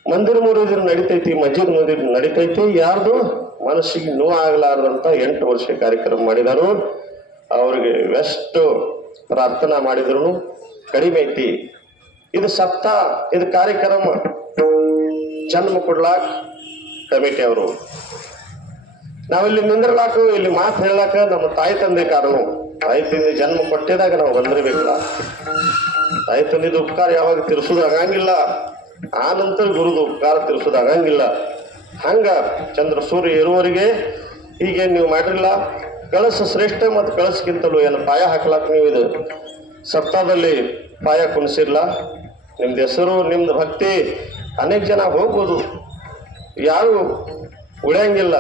ಮಂದಿರ ಮುರಿದ್ರು ನಡಿತೈತಿ, ಮಸ್ಜಿದ್ ಮುರಿದ್ರು ನಡಿತೈತಿ. ಯಾರ್ದು ಮನಸ್ಸಿಗೆ ನೋವು ಆಗ್ಲಾರ್ದಂತ 8 ವರ್ಷ ಕಾರ್ಯಕ್ರಮ ಮಾಡಿದಾರು. ಅವ್ರಿಗೆ ಎಷ್ಟು ಪ್ರಾರ್ಥನಾ ಮಾಡಿದ್ರು ಕಡಿಮೆ ಐತಿ. ಇದು ಸಪ್ತಾಹ, ಇದು ಕಾರ್ಯಕ್ರಮ ಜನ್ಮ ಕೊಡ್ಲಾಕ್ ಕಮಿಟಿ ಅವರು. ನಾವಿಲ್ಲಿ ನಿಂದ್ರಲಾಕ, ಇಲ್ಲಿ ಮಾತು ಹೇಳಲಾಕ ನಮ್ಮ ತಾಯಿ ತಂದೆ ಕಾರಣ. ತಾಯಿ ತಂದೆ ಜನ್ಮ ಕೊಟ್ಟಿದಾಗ ನಾವು ಬಂದಿರ್ಬೇಕಲ್ಲ. ತಾಯಿ ತಂದಿದ್ದು ಉಪಕಾರ ಯಾವಾಗ ತೀರಿಸೋದು ಆಗಂಗಿಲ್ಲ. ಆ ನಂತರ ಗುರುದು ಉಪಕಾರ ತೀರಿಸೋದು ಆಗಂಗಿಲ್ಲ. ಹಂಗ ಚಂದ್ರ ಸೂರ್ಯ ಇರುವವರೆಗೆ ಈಗೇನು ನೀವು ಮಾಡಿರಲ್ಲ, ಕಳಸ ಶ್ರೇಷ್ಠ ಮತ್ತು ಕಳಸಕ್ಕಿಂತಲೂ ಏನು ಪಾಯ ಹಾಕ್ಲಾಕ ನೀವು ಇದು ಸಪ್ತಾಹದಲ್ಲಿ ಪಾಯ ಕುಣಿಸಿರ್ಲ. ನಿಮ್ದು ಹೆಸರು ನಿಮ್ದು ಭಕ್ತಿ ಅನೇಕ ಜನ ಹೋಗ್ಬೋದು, ಯಾರು ಉಳಿಯಂಗಿಲ್ಲ.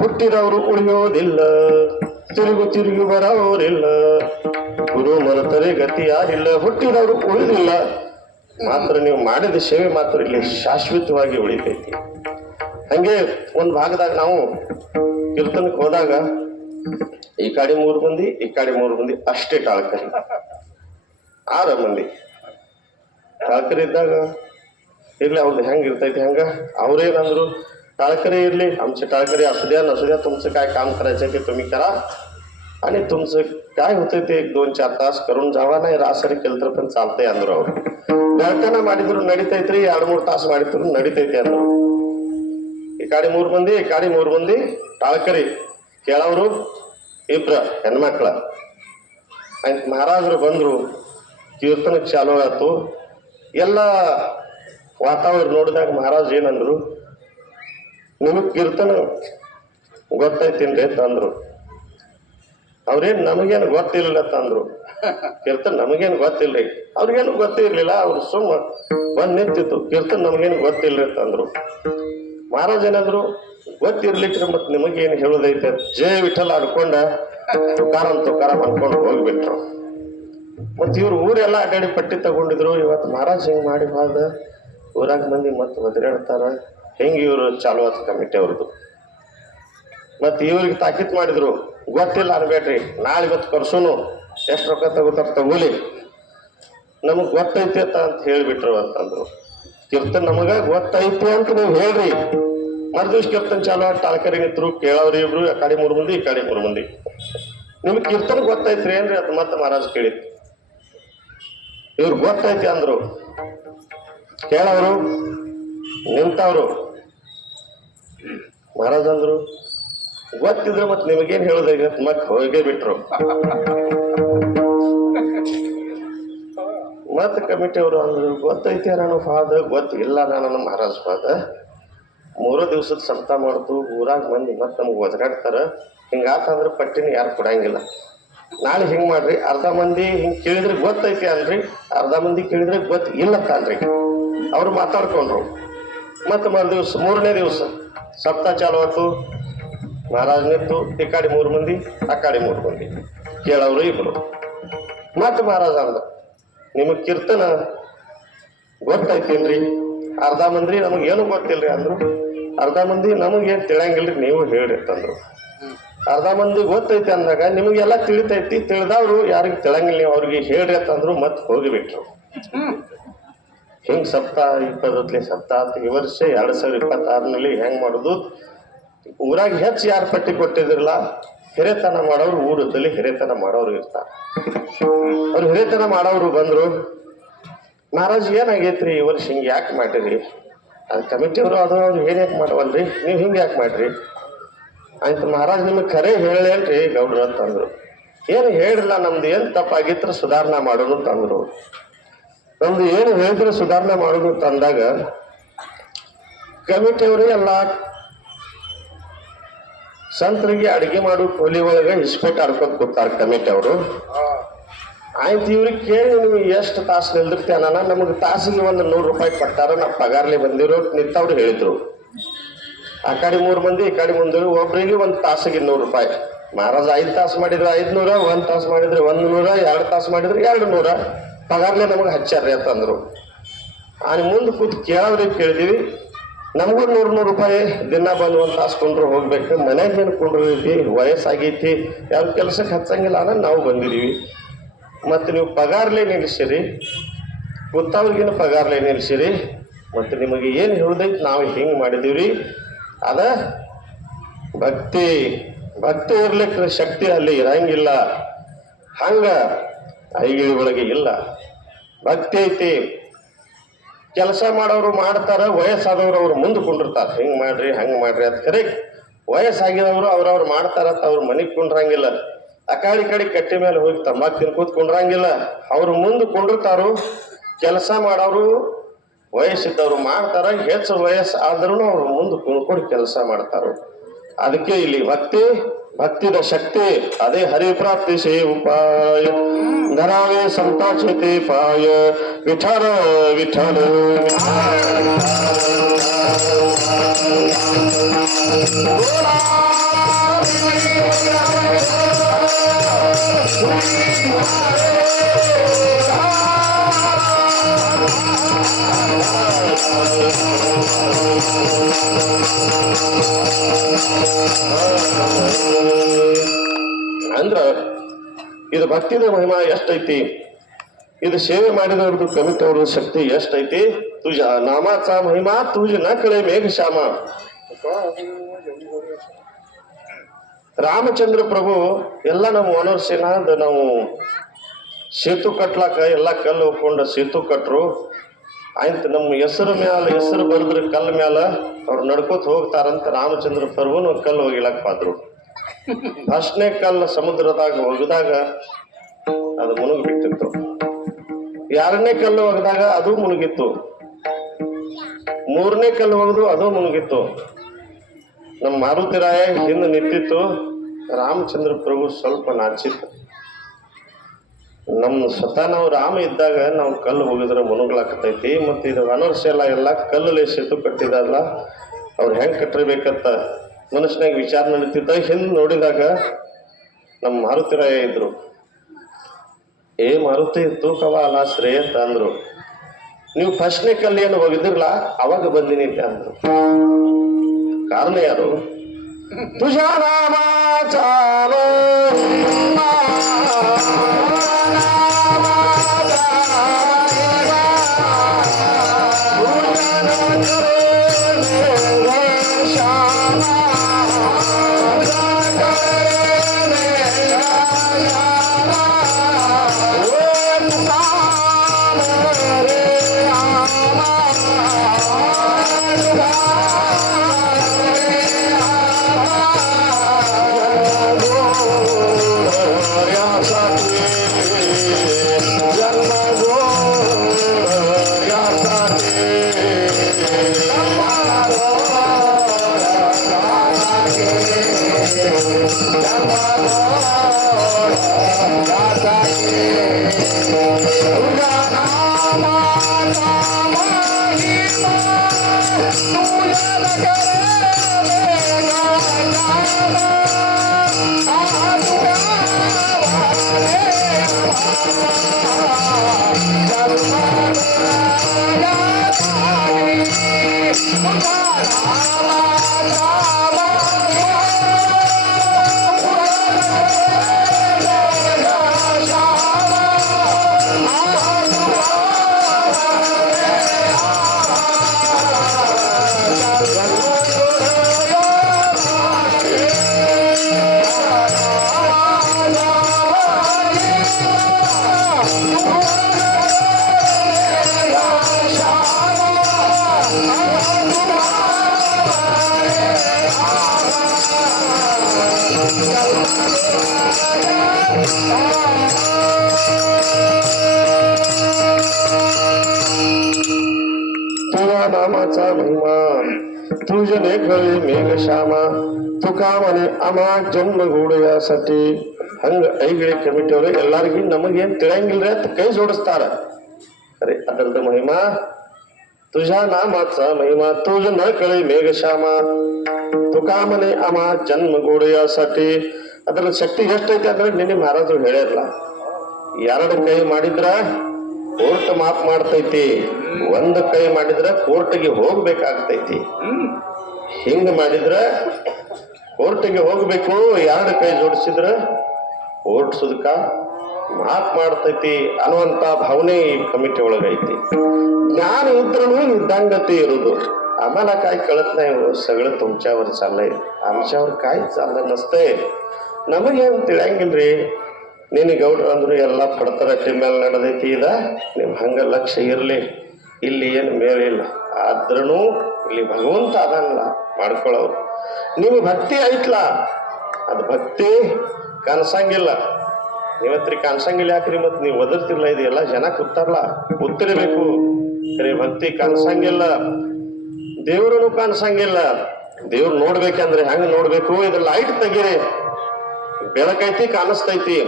ಹುಟ್ಟಿದವರು ಉಳಿಯೋದಿಲ್ಲ, ತಿರುಗಿ ಬರೋರಿಲ್ಲ, ಗುರು ಮನತರೆ ಗತಿ ಯಾರಿಲ್ಲ. ಹುಟ್ಟಿದವರು ಉಳಿದಿಲ್ಲ, ಮಾತ್ರ ನೀವು ಮಾಡಿದ ಸೇವೆ ಮಾತ್ರ ಇಲ್ಲಿ ಶಾಶ್ವತವಾಗಿ ಉಳಿತೈತಿ. ಹಂಗೆ ಒಂದು ಭಾಗದಾಗ ನಾವು ಕೀರ್ತನಕ್ಕೆ ಹೋದಾಗ ಈ ಕಡೆ 3 ಮಂದಿ, ಈ ಕಡೆ 3 ಮಂದಿ ಅಷ್ಟೇ ಟಾಳ್ಕರಿ, 6 ಮಂದಿ ಟಾಳ್ಕರಿ ಇದ್ದಾಗ ಇರ್ಲಿ ಅವ್ರದ್ದು ಹೆಂಗ್ ಇರ್ತೈತಿ ಹಂಗ ಅವ್ರೇನಂದ್ರು, टाळकरी इरली आमचे टाळकरी असू द्या नसू द्या, तुमचं काय काम करायचं की तुम्ही करा आणि तुमचं काय होतंय ते 1-2-4 तास करून जावा, नाही रासरी केलं तर पण चालतंय अंದ್ರು ಅವ್ರು. ಬೆಳತನ ಮಾಡಿದ್ರು ನಡಿತೈತ್ರಿ, 2-3 ತಾಸು ಮಾಡಿದ್ರು ನಡಿತೈತಿ ಅಂದ್ರು. ಈ ಕಡೆ 3 ಮಂದಿ, ಈ ಕಡೆ 3 ಮಂದಿ टाळकरी, ಕೇಳೋರು ಇಬ್ರ ಹೆಣ್ಮಕ್ಳ. ಆಯ್ತು ಮಹಾರಾಜರು ಬಂದ್ರು, ಕೀರ್ತನಕ್ಕೆ ಚಾಲೂ ಆಯ್ತು. ಎಲ್ಲ ವಾತಾವರಣ ನೋಡಿದಾಗ ಮಹಾರಾಜ್ ಏನಂದ್ರು, ನಿಮಗೆ ಕೀರ್ತನ ಗೊತ್ತೈತೇನ್ರಿ ಅಂತಂದ್ರು. ಅವ್ರೇನು ನಮಗೇನು ಗೊತ್ತಿಲ್ಲ ಅಂತಂದ್ರು. ಕೀರ್ತನ್ ನಮಗೇನು ಗೊತ್ತಿಲ್ರಿ, ಅವ್ರಿಗೇನು ಗೊತ್ತಿರ್ಲಿಲ್ಲ, ಅವ್ರು ಸುಮ್ಮ ಬಂದು ನಿಂತಿತ್ತು. ಕೀರ್ತನ್ ನಮಗೇನು ಗೊತ್ತಿಲ್ರಿ ಅಂತಂದ್ರು. ಮಹಾರಾಜ್ ಏನಾದ್ರು, ಗೊತ್ತಿರ್ಲಿಕ್ರಿ ಮತ್ತೆ ನಿಮಗೇನು ಹೇಳೋದೈತೆ, ಜಯ ವಿಠಲ ಅಡ್ಕೊಂಡ ತುಕಾರ ಅನ್ಕೊಂಡು ಹೋಗ್ಬಿಟ್ರು. ಮತ್ತೆ ಇವ್ರು ಊರೆಲ್ಲ ಅಡ್ಡಾಡಿ ಪಟ್ಟಿ ತಗೊಂಡಿದ್ರು. ಇವತ್ತು ಮಹಾರಾಜ್ ಹಿಂಗ್ ಮಾಡಿ ಹೋದ, ಊರಾಗ ಮಂದಿ ಮತ್ತೆ ಒದರಾಡ್ತಾರ, ಹೆಂಗೆ ಇವರು ಚಾಲು ಆತ ಕಮಿಟಿ ಅವ್ರದ್ದು. ಮತ್ತೆ ಇವ್ರಿಗೆ ತಾಕೀತ್ ಮಾಡಿದ್ರು, ಗೊತ್ತಿಲ್ಲ ಅನ್ಬೇಡ್ರಿ, ನಾಳೆ ಇವತ್ತು ಕರ್ಸೋನು, ಎಷ್ಟು ರೊಕ್ಕ ತಗೋತಾರ ತಗೋಲಿ, ನಮಗ್ ಗೊತ್ತೈತಿ ಅಂತ ಹೇಳ್ಬಿಟ್ರು ಅಂತಂದ್ರು. ಕೀರ್ತನ್ ನಮಗ ಗೊತ್ತೈತಿ ಅಂತ ನೀವು ಹೇಳ್ರಿ. ಮರ್ದಿವ್ಸ ಕೀರ್ತನ್ ಚಾಲು ಆಗಿ ಟಾಳ್ಕರಿ ನಿಂತರು, ಕೇಳವ್ರಿ ಇಬ್ರು, ಆ ಕಡೆ 3 ಮಂದಿ, ಈ ಕಡೆ 3 ಮಂದಿ. ನಿಮ್ಗೆ ಕೀರ್ತನ್ ಗೊತ್ತೈತ್ರಿ ಏನ್ರಿ ಅಂತ ಮತ್ತೆ ಮಹಾರಾಜ್ ಕೇಳಿತ್ತು. ಇವ್ರು ಗೊತ್ತೈತಿ ಅಂದ್ರು. ಕೇಳವ್ರು ನಿಂತವ್ರು. ಮಹಾರಾಜ್ ಅಂದ್ರು, ಗೊತ್ತಿದ್ರೆ ಮತ್ತೆ ನಿಮಗೇನ್ ಹೇಳೋದೈತೆ ಮತ್ತೆ ಹೋಗೇ ಬಿಟ್ರು. ಮತ್ತೆ ಕಮಿಟಿ ಅವರು ಅಂದ್ರು, ಗೊತ್ತೈತಿ ನಾನು ಫಾದ, ಗೊತ್ತಿಲ್ಲ ನಾನು ಮಹಾರಾಜ್ ಫಾದ, 3 ದಿವಸದ ಸಪ್ತಾಹ ಮಾಡ್ತು, ಊರಾಗ ಮಂದಿ ಮತ್ತೆ ನಮ್ಗೆ ಒದರಾಡ್ತಾರ, ಹಿಂಗಾತಂದ್ರೆ ಪಟ್ಟಿನ ಯಾರು ಕೊಡಂಗಿಲ್ಲ. ನಾಳೆ ಹಿಂಗ್ ಮಾಡ್ರಿ, ಅರ್ಧ ಮಂದಿ ಹಿಂಗ್ ಕೇಳಿದ್ರೆ ಗೊತ್ತೈತಿ ಅನ್ರಿ, ಅರ್ಧ ಮಂದಿ ಕೇಳಿದ್ರೆ ಗೊತ್ತಿಲ್ಲ ಅನ್ರಿ. ಅವ್ರು ಮಾತಾಡ್ಕೊಂಡ್ರು. ಮತ್ತೆ ಮರುದಿವ್ಸ 3ನೇ ದಿವಸ ಸಪ್ತಾಹ ಚಾಲು ಆಯ್ತು. ಮಹಾರಾಜ್ ನಿಂತು, ಈ ಕಡೆ 3 ಮಂದಿ, ಆ ಕಡೆ 3 ಮಂದಿ, ಕೇಳವ್ರು ಇಬ್ರು. ಮತ್ತೆ ಮಹಾರಾಜ ಅಂದ, ನಿಮಗ್ ಕೀರ್ತನ ಗೊತ್ತೈತೇನ್ರಿ? ಅರ್ಧ ಮಂದಿ ನಮಗೇನು ಗೊತ್ತಿಲ್ರಿ ಅಂದ್ರು. ಅರ್ಧ ಮಂದಿ ನಮಗೇನು ತಿಳಿಯಂಗಿಲ್ರಿ, ನೀವು ಹೇಳ್ರಿ ಅಂತಂದ್ರು. ಅರ್ಧ ಮಂದಿ ಗೊತ್ತೈತಿ ಅಂದಾಗ ನಿಮಗೆಲ್ಲ ತಿಳಿತೈತಿ, ತಿಳಿದವ್ರು ಯಾರಿಗೆ ತಿಳಂಗಿಲ್ಲ ನೀವು ಅವ್ರಿಗೆ ಹೇಳ್ರಿ ಅಂತಂದ್ರು. ಮತ್ತೆ ಹೋಗಿಬಿಟ್ರು. ಹಿಂಗ್ ಸಪ್ತಾಹ 20 ಸಪ್ತಾಹ ಈ ವರ್ಷ 2026ನಲ್ಲಿ ಹೆಂಗ್ ಮಾಡುದು, ಊರಾಗ ಹೆಚ್ಚು ಯಾರು ಪಟ್ಟಿ ಕೊಟ್ಟಿದ್ರಲ್ಲ, ಹಿರೇತನ ಮಾಡೋರು ಊರದಲ್ಲಿ ಹಿರೇತನ ಮಾಡೋರು ಇರ್ತಾರ. ಅವ್ರು ಹಿರೇತನ ಮಾಡೋರು ಬಂದ್ರು, ಮಹಾರಾಜ್ ಏನಾಗೈತ್ರಿ ಈ ವರ್ಷ ಹಿಂಗೆ ಯಾಕೆ ಮಾಡಿರಿ? ಅದು ಕಮಿಟಿಯವರು ಅದು ಅವ್ರು ಏನ್ಯಾಕೆ ಮಾಡವಲ್ರಿ, ನೀವು ಹಿಂಗೆ ಯಾಕೆ ಮಾಡ್ರಿ? ಆಯ್ತು ಮಹಾರಾಜ್ ನಿಮಗೆ ಖರೆ ಹೇಳೇನ್ರಿ ಗೌಡ್ರು ಅಂತಂದ್ರು. ಏನು ಹೇಳಿಲ್ಲ, ನಮ್ದು ಏನು ತಪ್ಪಾಗಿತ್ರ ಸುಧಾರಣೆ ಮಾಡೋದು ಅಂತಂದ್ರು. ನಮ್ದು ಏನು ಹೇಳಿದ್ರೆ ಸುಧಾರಣೆ ಮಾಡೋದು ಅಂತಂದಾಗ ಕಮಿಟಿಯವರು ಎಲ್ಲ ಸಂತರಿಗೆ ಅಡಿಗೆ ಮಾಡು ಕೊಲಿ ಒಳಗೆ ಇಸ್ಪೇಟ್ ಆಡ್ಕೊಂತ ಕೂತಾರ ಕಮಿಟಿ ಅವರು. ಆಯ್ತು ಇವ್ರಿಗೆ ಕೇಳಿ ನೀವು ಎಷ್ಟು ತಾಸು ನಿಲ್ದಿರ್ತೀಯ, ನಮಗೆ ತಾಸಿಗೆ ಒಂದು 100 ರೂಪಾಯಿ ಕೊಟ್ಟಾರ, ನಾವು ಪಗಾರ್ಲಿ ಬಂದಿರೋ ನಿಂತವ್ರು ಹೇಳಿದ್ರು. ಆ ಕಡೆ 3 ಮಂದಿ, ಈ ಕಡೆ ಮುಂದೆ ಒಬ್ರಿಗೆ 1 ತಾಸಿಗೆ 100 ರೂಪಾಯಿ. ಮಹಾರಾಜ್ 5 ತಾಸು ಮಾಡಿದ್ರೆ 500, 1 ತಾಸು ಮಾಡಿದ್ರೆ 100, 2 ತಾಸು ಮಾಡಿದ್ರೆ 200 ಪಗಾರ್ಲೆ ನಮಗೆ ಹಚ್ಚಾರ್ರಿ ಅಂತಂದ್ರು. ಮುಂದೆ ಕೂತ್ ಕೇಳೋರಿಗೆ ಕೇಳಿದೀವಿ, ನಮಗೂ 100 ರೂಪಾಯಿ ದಿನ ಬಂದು 1 ತಾಸು ಕೊಂಡ್ರು ಹೋಗ್ಬೇಕು, ಮನೆಗೆ ಏನು ಕೊಂಡ್ರು ಐತಿ, ವಯಸ್ಸಾಗೈತಿ, ಯಾವ ಕೆಲಸಕ್ಕೆ ಹಚ್ಚಂಗಿಲ್ಲ ಅನ್ನೋದು ನಾವು ಬಂದಿದೀವಿ. ಮತ್ತು ನೀವು ಪಗಾರ್ಲೆ ನಿಲ್ಲಿಸಿರಿ, ಗೊತ್ತವ್ರಿಗೇನು ಪಗಾರ್ಲೆ ನಿಲ್ಲಿಸಿರಿ, ಮತ್ತು ನಿಮಗೆ ಏನು ಹೇಳುದೈತಿ ನಾವು ಹಿಂಗೆ ಮಾಡಿದೀವ್ರಿ. ಅದ ಭಕ್ತಿ ಭಕ್ತಿ ಇರ್ಲಿಕ್ಕೆ ಶಕ್ತಿ ಅಲ್ಲಿ ಇರಂಗಿಲ್ಲ, ಹಂಗ ಐಗಿಳಿ ಒಳಗೆ ಇಲ್ಲ. ಭಕ್ತಿ ಐತಿ, ಕೆಲಸ ಮಾಡೋರು ಮಾಡ್ತಾರ, ವಯಸ್ಸಾದವ್ರು ಅವ್ರು ಮುಂದೆ ಕುಂಡಿರ್ತಾರೆ, ಹಿಂಗೆ ಮಾಡ್ರಿ ಹಂಗೆ ಮಾಡ್ರಿ ಅಂತ. ಕರೆ ವಯಸ್ಸಾಗಿದವರು ಅವ್ರವ್ರು ಮಾಡ್ತಾರತ್ತ ಅವ್ರು ಮನೆಗೆ ಕುಂಡ್ರಂಗಿಲ್ಲ. ಆ ಕಡೆ ಕಟ್ಟಿ ಮೇಲೆ ಹೋಗಿ ತಂಬಾಕು ತಿನ್ಕೂತ್ ಕುಂಡ್ರಂಗಿಲ್ಲ. ಅವ್ರು ಮುಂದೆ ಕುಂಡಿರ್ತಾರು. ಕೆಲಸ ಮಾಡೋರು ವಯಸ್ಸಿದ್ದವ್ರು ಮಾಡ್ತಾರ, ಹೆಚ್ಚು ವಯಸ್ಸು ಆದ್ರೂ ಅವ್ರು ಮುಂದೆ ಕುಣ್ಕೊಂಡು ಕೆಲಸ ಮಾಡ್ತಾರ. ಅದಕ್ಕೆ ಇಲ್ಲಿ ಭಕ್ತಿದ ಶಕ್ತಿ ಅದೇ ಹರಿಪ್ರಾಪ್ತಿ ಸೇ ಉಪಾಯ ಧರಾವೆ ಸಂತಾಚೆ ते पाय विठ्ठल विठ्ठल ಅಂದ್ರ ಇದು ಭಕ್ತಿದ ಮಹಿಮಾ ಎಷ್ಟೈತಿ, ಇದು ಸೇವೆ ಮಾಡಿದವ್ರದ್ದು ಕಮಿತವ್ರ ಶಕ್ತಿ ಎಷ್ಟೈತಿ. ತುಜ ನಾಮಾचा महिमा तुझ न कळे मेघ श्यामा. ರಾಮಚಂದ್ರ ಪ್ರಭು ಎಲ್ಲ ನಮ್ಮ ವನರ್ಸೇನಾದ ನಾವು ಸೇತು ಕಟ್ಲಾಕ ಎಲ್ಲ ಕಲ್ಲು ಹೋಗ್ಕೊಂಡು ಸೇತು ಕಟ್ರು ಆಯ್ತು. ನಮ್ಮ ಹೆಸರು ಬರೆದ್ರೆ ಕಲ್ಲು ಮ್ಯಾಲ ಅವ್ರು ನಡ್ಕೋತ ಹೋಗ್ತಾರಂತ ರಾಮಚಂದ್ರ ಪ್ರಭುನು ಕಲ್ಲು ಹೋಗಿಲಕ್ ಪಾದ್ರು. ಫಸ್ಟ್ನೇ ಕಲ್ಲು ಸಮುದ್ರದಾಗ ಒಗದಾಗ ಅದು ಮುಳುಗಿ ಬಿಟ್ಟಿತ್ತು. ಎರಡನೇ ಕಲ್ಲು ಒಗದಾಗ ಅದು ಮುಳುಗಿತ್ತು. ಮೂರನೇ ಕಲ್ಲು ಒಗೆದು ಅದು ಮುಳುಗಿತ್ತು. ನಮ್ಮ ಮಾರುತಿರಾಯ ಹಿಂದೆ ನಿಂತಿತ್ತು. ರಾಮಚಂದ್ರ ಪ್ರಭು ಸ್ವಲ್ಪ ನಾಚಿತ್ತು. ಸ್ವತಃ ನಾವು ರಾಮ ಇದ್ದಾಗ ನಾವು ಕಲ್ಲು ಹೋಗಿದ್ರೆ ಮುನುಗ್ಲಾಕತೈತಿ, ಮತ್ತೆ ಇದು ವನರ್ಷ ಎಲ್ಲ ಕಲ್ಲಲ್ಲಿ ಸೇತು ಕಟ್ಟಿದಾರಲ್ಲ, ಅವ್ರು ಹೆಂಗ್ ಕಟ್ಟಿರ್ಬೇಕಂತ ಮನುಷ್ಯನಾಗ ವಿಚಾರ ನಡೀತಿದ್ದ. ಹಿಂದೆ ನೋಡಿದಾಗ ನಮ್ಮ ಮಾರುತಿರಾಯ ಇದ್ರು. ಮಾರುತಿ ತೂಕವ ಅಲ್ಲ ಶ್ರೇಯ ಅಂತ ಅಂದ್ರು. ನೀವು ಫಸ್ಟ್ನೇ ಕಲ್ಲು ಏನು ಹೋಗಿದ್ರಲ್ಲ ಅವಾಗ ಬಂದಿನಿ ಅಂತ ಅಂದ್ರು. ಕಾರಣ ಯಾರು? ತುಜಾ ನಾಮ ಚಾಲೋ नामाचा महिमा तुझने कळे मेघ श्यामा तुका ಮನೆ ಅಮ ಜನ್ಮ ಗೂಡೆಯಾಸಟಿ. ಹಂಗ ಐಗಿಳಿ ಕಮಿಟಿಯವರು ಎಲ್ಲರಿಗೂ ನಮಗೇನ್ ತಿಳಿಯಂಗಿಲ್ರಿ ಅಂತ ಕೈ ಜೋಡಿಸ್ತಾರ. ಅರೆ ಅದರದ ಮಹಿಮಾ तुझ्या नामाचा महिमा तुझ न कळे मेघ श्यामा तुका ಮನೆ ಅಮ ಜನ್ಮ ಗೂಡೆಯಾಸಟಿ. ಅದರ ಶಕ್ತಿ ಎಷ್ಟೈತೆ ಅಂದ್ರೆ ನಿನ್ನೆ ಮಹಾರಾಜರು ಹೇಳಿರಲ್ಲ, ಎರಡು ಕೈ ಮಾಡಿದ್ರ ಕೋರ್ಟ್ ಮಾಫ್ ಮಾಡ್ತೈತಿ, ಒಂದು ಕೈ ಮಾಡಿದ್ರ ಕೋರ್ಟ್ಗೆ ಹೋಗ್ಬೇಕಾಗ್ತೈತಿ. ಹಿಂಗ ಮಾಡಿದ್ರ ಕೋರ್ಟ್ಗೆ ಹೋಗ್ಬೇಕು, ಎರಡು ಕೈ ಜೋಡಿಸಿದ್ರ ಕೋರ್ಟ್ ಸುದಕ ಮಾಫ್ ಮಾಡ್ತೈತಿ ಅನ್ನುವಂತ ಭಾವನೆ ಈ ಕಮಿಟಿ ಒಳಗೈತಿ. ज्ञान इद्ರೂ इद्दांगते इरोದು. आम्हाला काय कळत नाही, सगळं तुमच्यावर चाललंय, आमच्यावर काय चाललं नसतंय. ನಮಗೇನು ತಿಳಿಯಂಗಿಲ್ರಿ. ನೀನು ಗೌಡ್ರ ಅಂದ್ರು ಎಲ್ಲ ಪಡ್ತರಟ್ಟಿ ಮೇಲೆ ನಡೆದೈತಿ. ಇದ ನಿಮ್ ಹಂಗ ಲಕ್ಷ್ಯ ಇರ್ಲಿ, ಇಲ್ಲಿ ಏನು ಮೇಲಿಲ್ಲ. ಆದ್ರೂ ಇಲ್ಲಿ ಭಗವಂತ ಅದನ್ನ ಮಾಡ್ಕೊಳ್ಳೋರು. ನಿಮ್ಗೆ ಭಕ್ತಿ ಐತ್ಲ, ಅದು ಭಕ್ತಿ ಕನ್ಸಂಗಿಲ್ಲ. ನೀವತ್ರಿ ಕಾಣಿಸಂಗಿಲ್ಲ ಯಾಕ್ರಿ? ಮತ್ತೆ ನೀವು ಒದರ್ತಿರ್ಲ, ಇದು ಎಲ್ಲ ಜನ ಕೂತಾರಲ್ಲ, ಕೂತಿರ್ಬೇಕು. ಖರೆ ಭಕ್ತಿ ಕಾಣಿಸಂಗಿಲ್ಲ, ದೇವ್ರನು ಕಾಣಿಸಂಗಿಲ್ಲ. ದೇವ್ರು ನೋಡ್ಬೇಕಂದ್ರೆ ಹೆಂಗ್ ನೋಡ್ಬೇಕು? ಇದು ಲೈಟ್ ತೆಗೀರಿ, ಬೆಳಕೈತಿ ಕಾಣಿಸ್ತೈತಿ.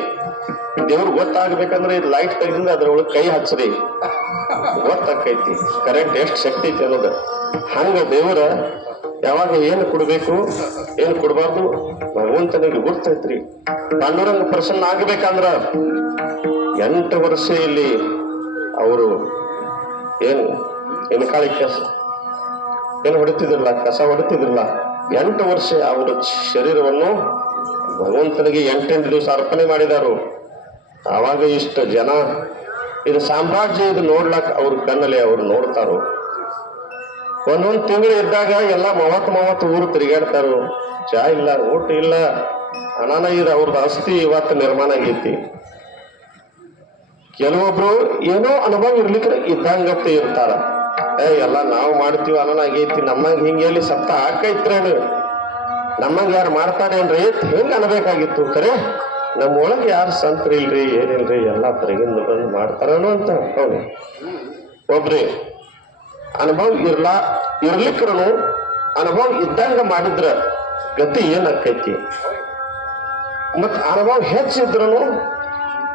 ದೇವ್ರು ಗೊತ್ತಾಗ್ಬೇಕಂದ್ರೆ ಇದು ಲೈಟ್ ತೆಗೆದಿಂದ ಅದ್ರೊಳಗೆ ಕೈ ಹಚ್ಚ್ರಿ, ಗೊತ್ತಾಕೈತಿ ಕರೆಂಟ್ ಎಷ್ಟು ಶಕ್ತಿ ಐತಿ ಅನ್ನೋದು. ಹಂಗ ದೇವರ ಯಾವಾಗ ಏನು ಕೊಡ್ಬೇಕು ಏನು ಕೊಡ್ಬಾರ್ದು ಭಗವಂತನಿಗೆ ಗೊತ್ತೈತ್ರಿ. ಪಾಂಡುರಂಗ ಪ್ರಸನ್ನ ಆಗ್ಬೇಕಂದ್ರ 8 ವರ್ಷ ಇಲ್ಲಿ ಅವರು ಏನು ಕಾಳಿ ಕೆಲಸ ಏನು ಹೊಡಿತಿದ್ರಲ್ಲ, ಕಸ ಹೊಡಿತಿದ್ರಲ್ಲ, 8 ವರ್ಷ ಅವರ ಶರೀರವನ್ನು ಭಗವಂತನಿಗೆ 8 ದಿವಸ ಅರ್ಪಣೆ ಮಾಡಿದಾರು. ಆವಾಗ ಇಷ್ಟು ಜನ, ಇದು ಸಾಮ್ರಾಜ್ಯ, ಇದು ನೋಡ್ಲಾಕ ಅವ್ರ ಕಣ್ಣಲ್ಲಿ ಅವ್ರು ನೋಡ್ತಾರೋ. ಒಂದೊಂದು ತಿಂಗಳು ಇದ್ದಾಗ ಎಲ್ಲ 30 ಊರು ತಿರುಗಾಡ್ತಾರು. ಚಾ ಇಲ್ಲ, ಊಟ ಇಲ್ಲ, ಅನಾನ ಇದು ಅವ್ರದ್ದು ಆಸ್ತಿ ಇವತ್ತು ನಿರ್ಮಾಣ ಆಗೈತಿ. ಕೆಲವೊಬ್ರು ಏನೋ ಅನುಭವ ಇರ್ಲಿಕ್ಕೆ ಇದ್ದಂಗತ್ತೆ ಇರ್ತಾರ. ಎಲ್ಲ ನಾವು ಮಾಡ್ತೀವಿ, ಅನಾನ ಆಗೈತಿ, ನಮ್ಮಂಗ ಹಿಂಗೆಲ್ಲಿ ಸಪ್ತ ಹಾಕೈತ್ರೇನು, ನಮ್ಮಂಗ ಯಾರು ಮಾಡ್ತಾರೇನ್ರಿ ಹೆಂಗ್ ಅನ್ಬೇಕಾಗಿತ್ತು. ಖರೆ ನಮ್ಮೊಳಗೆ ಯಾರು ಸಂತರು ಇಲ್ರಿ, ಏನಿಲ್ರಿ, ಎಲ್ಲ ಹೊರಗಿಂದ ಬಂದು ಮಾಡ್ತಾರನು ಅಂತ ಅನ್ಕೊಂಡು ಒಬ್ರಿ ಅನುಭವ ಇರ್ಲಿಕ್ರು ಅನುಭವ ಇದ್ದಂಗ ಮಾಡಿದ್ರ ಗತಿ ಏನಾಕೈತಿ. ಮತ್ ಅನುಭವ ಹೆಚ್ಚಿದ್ರು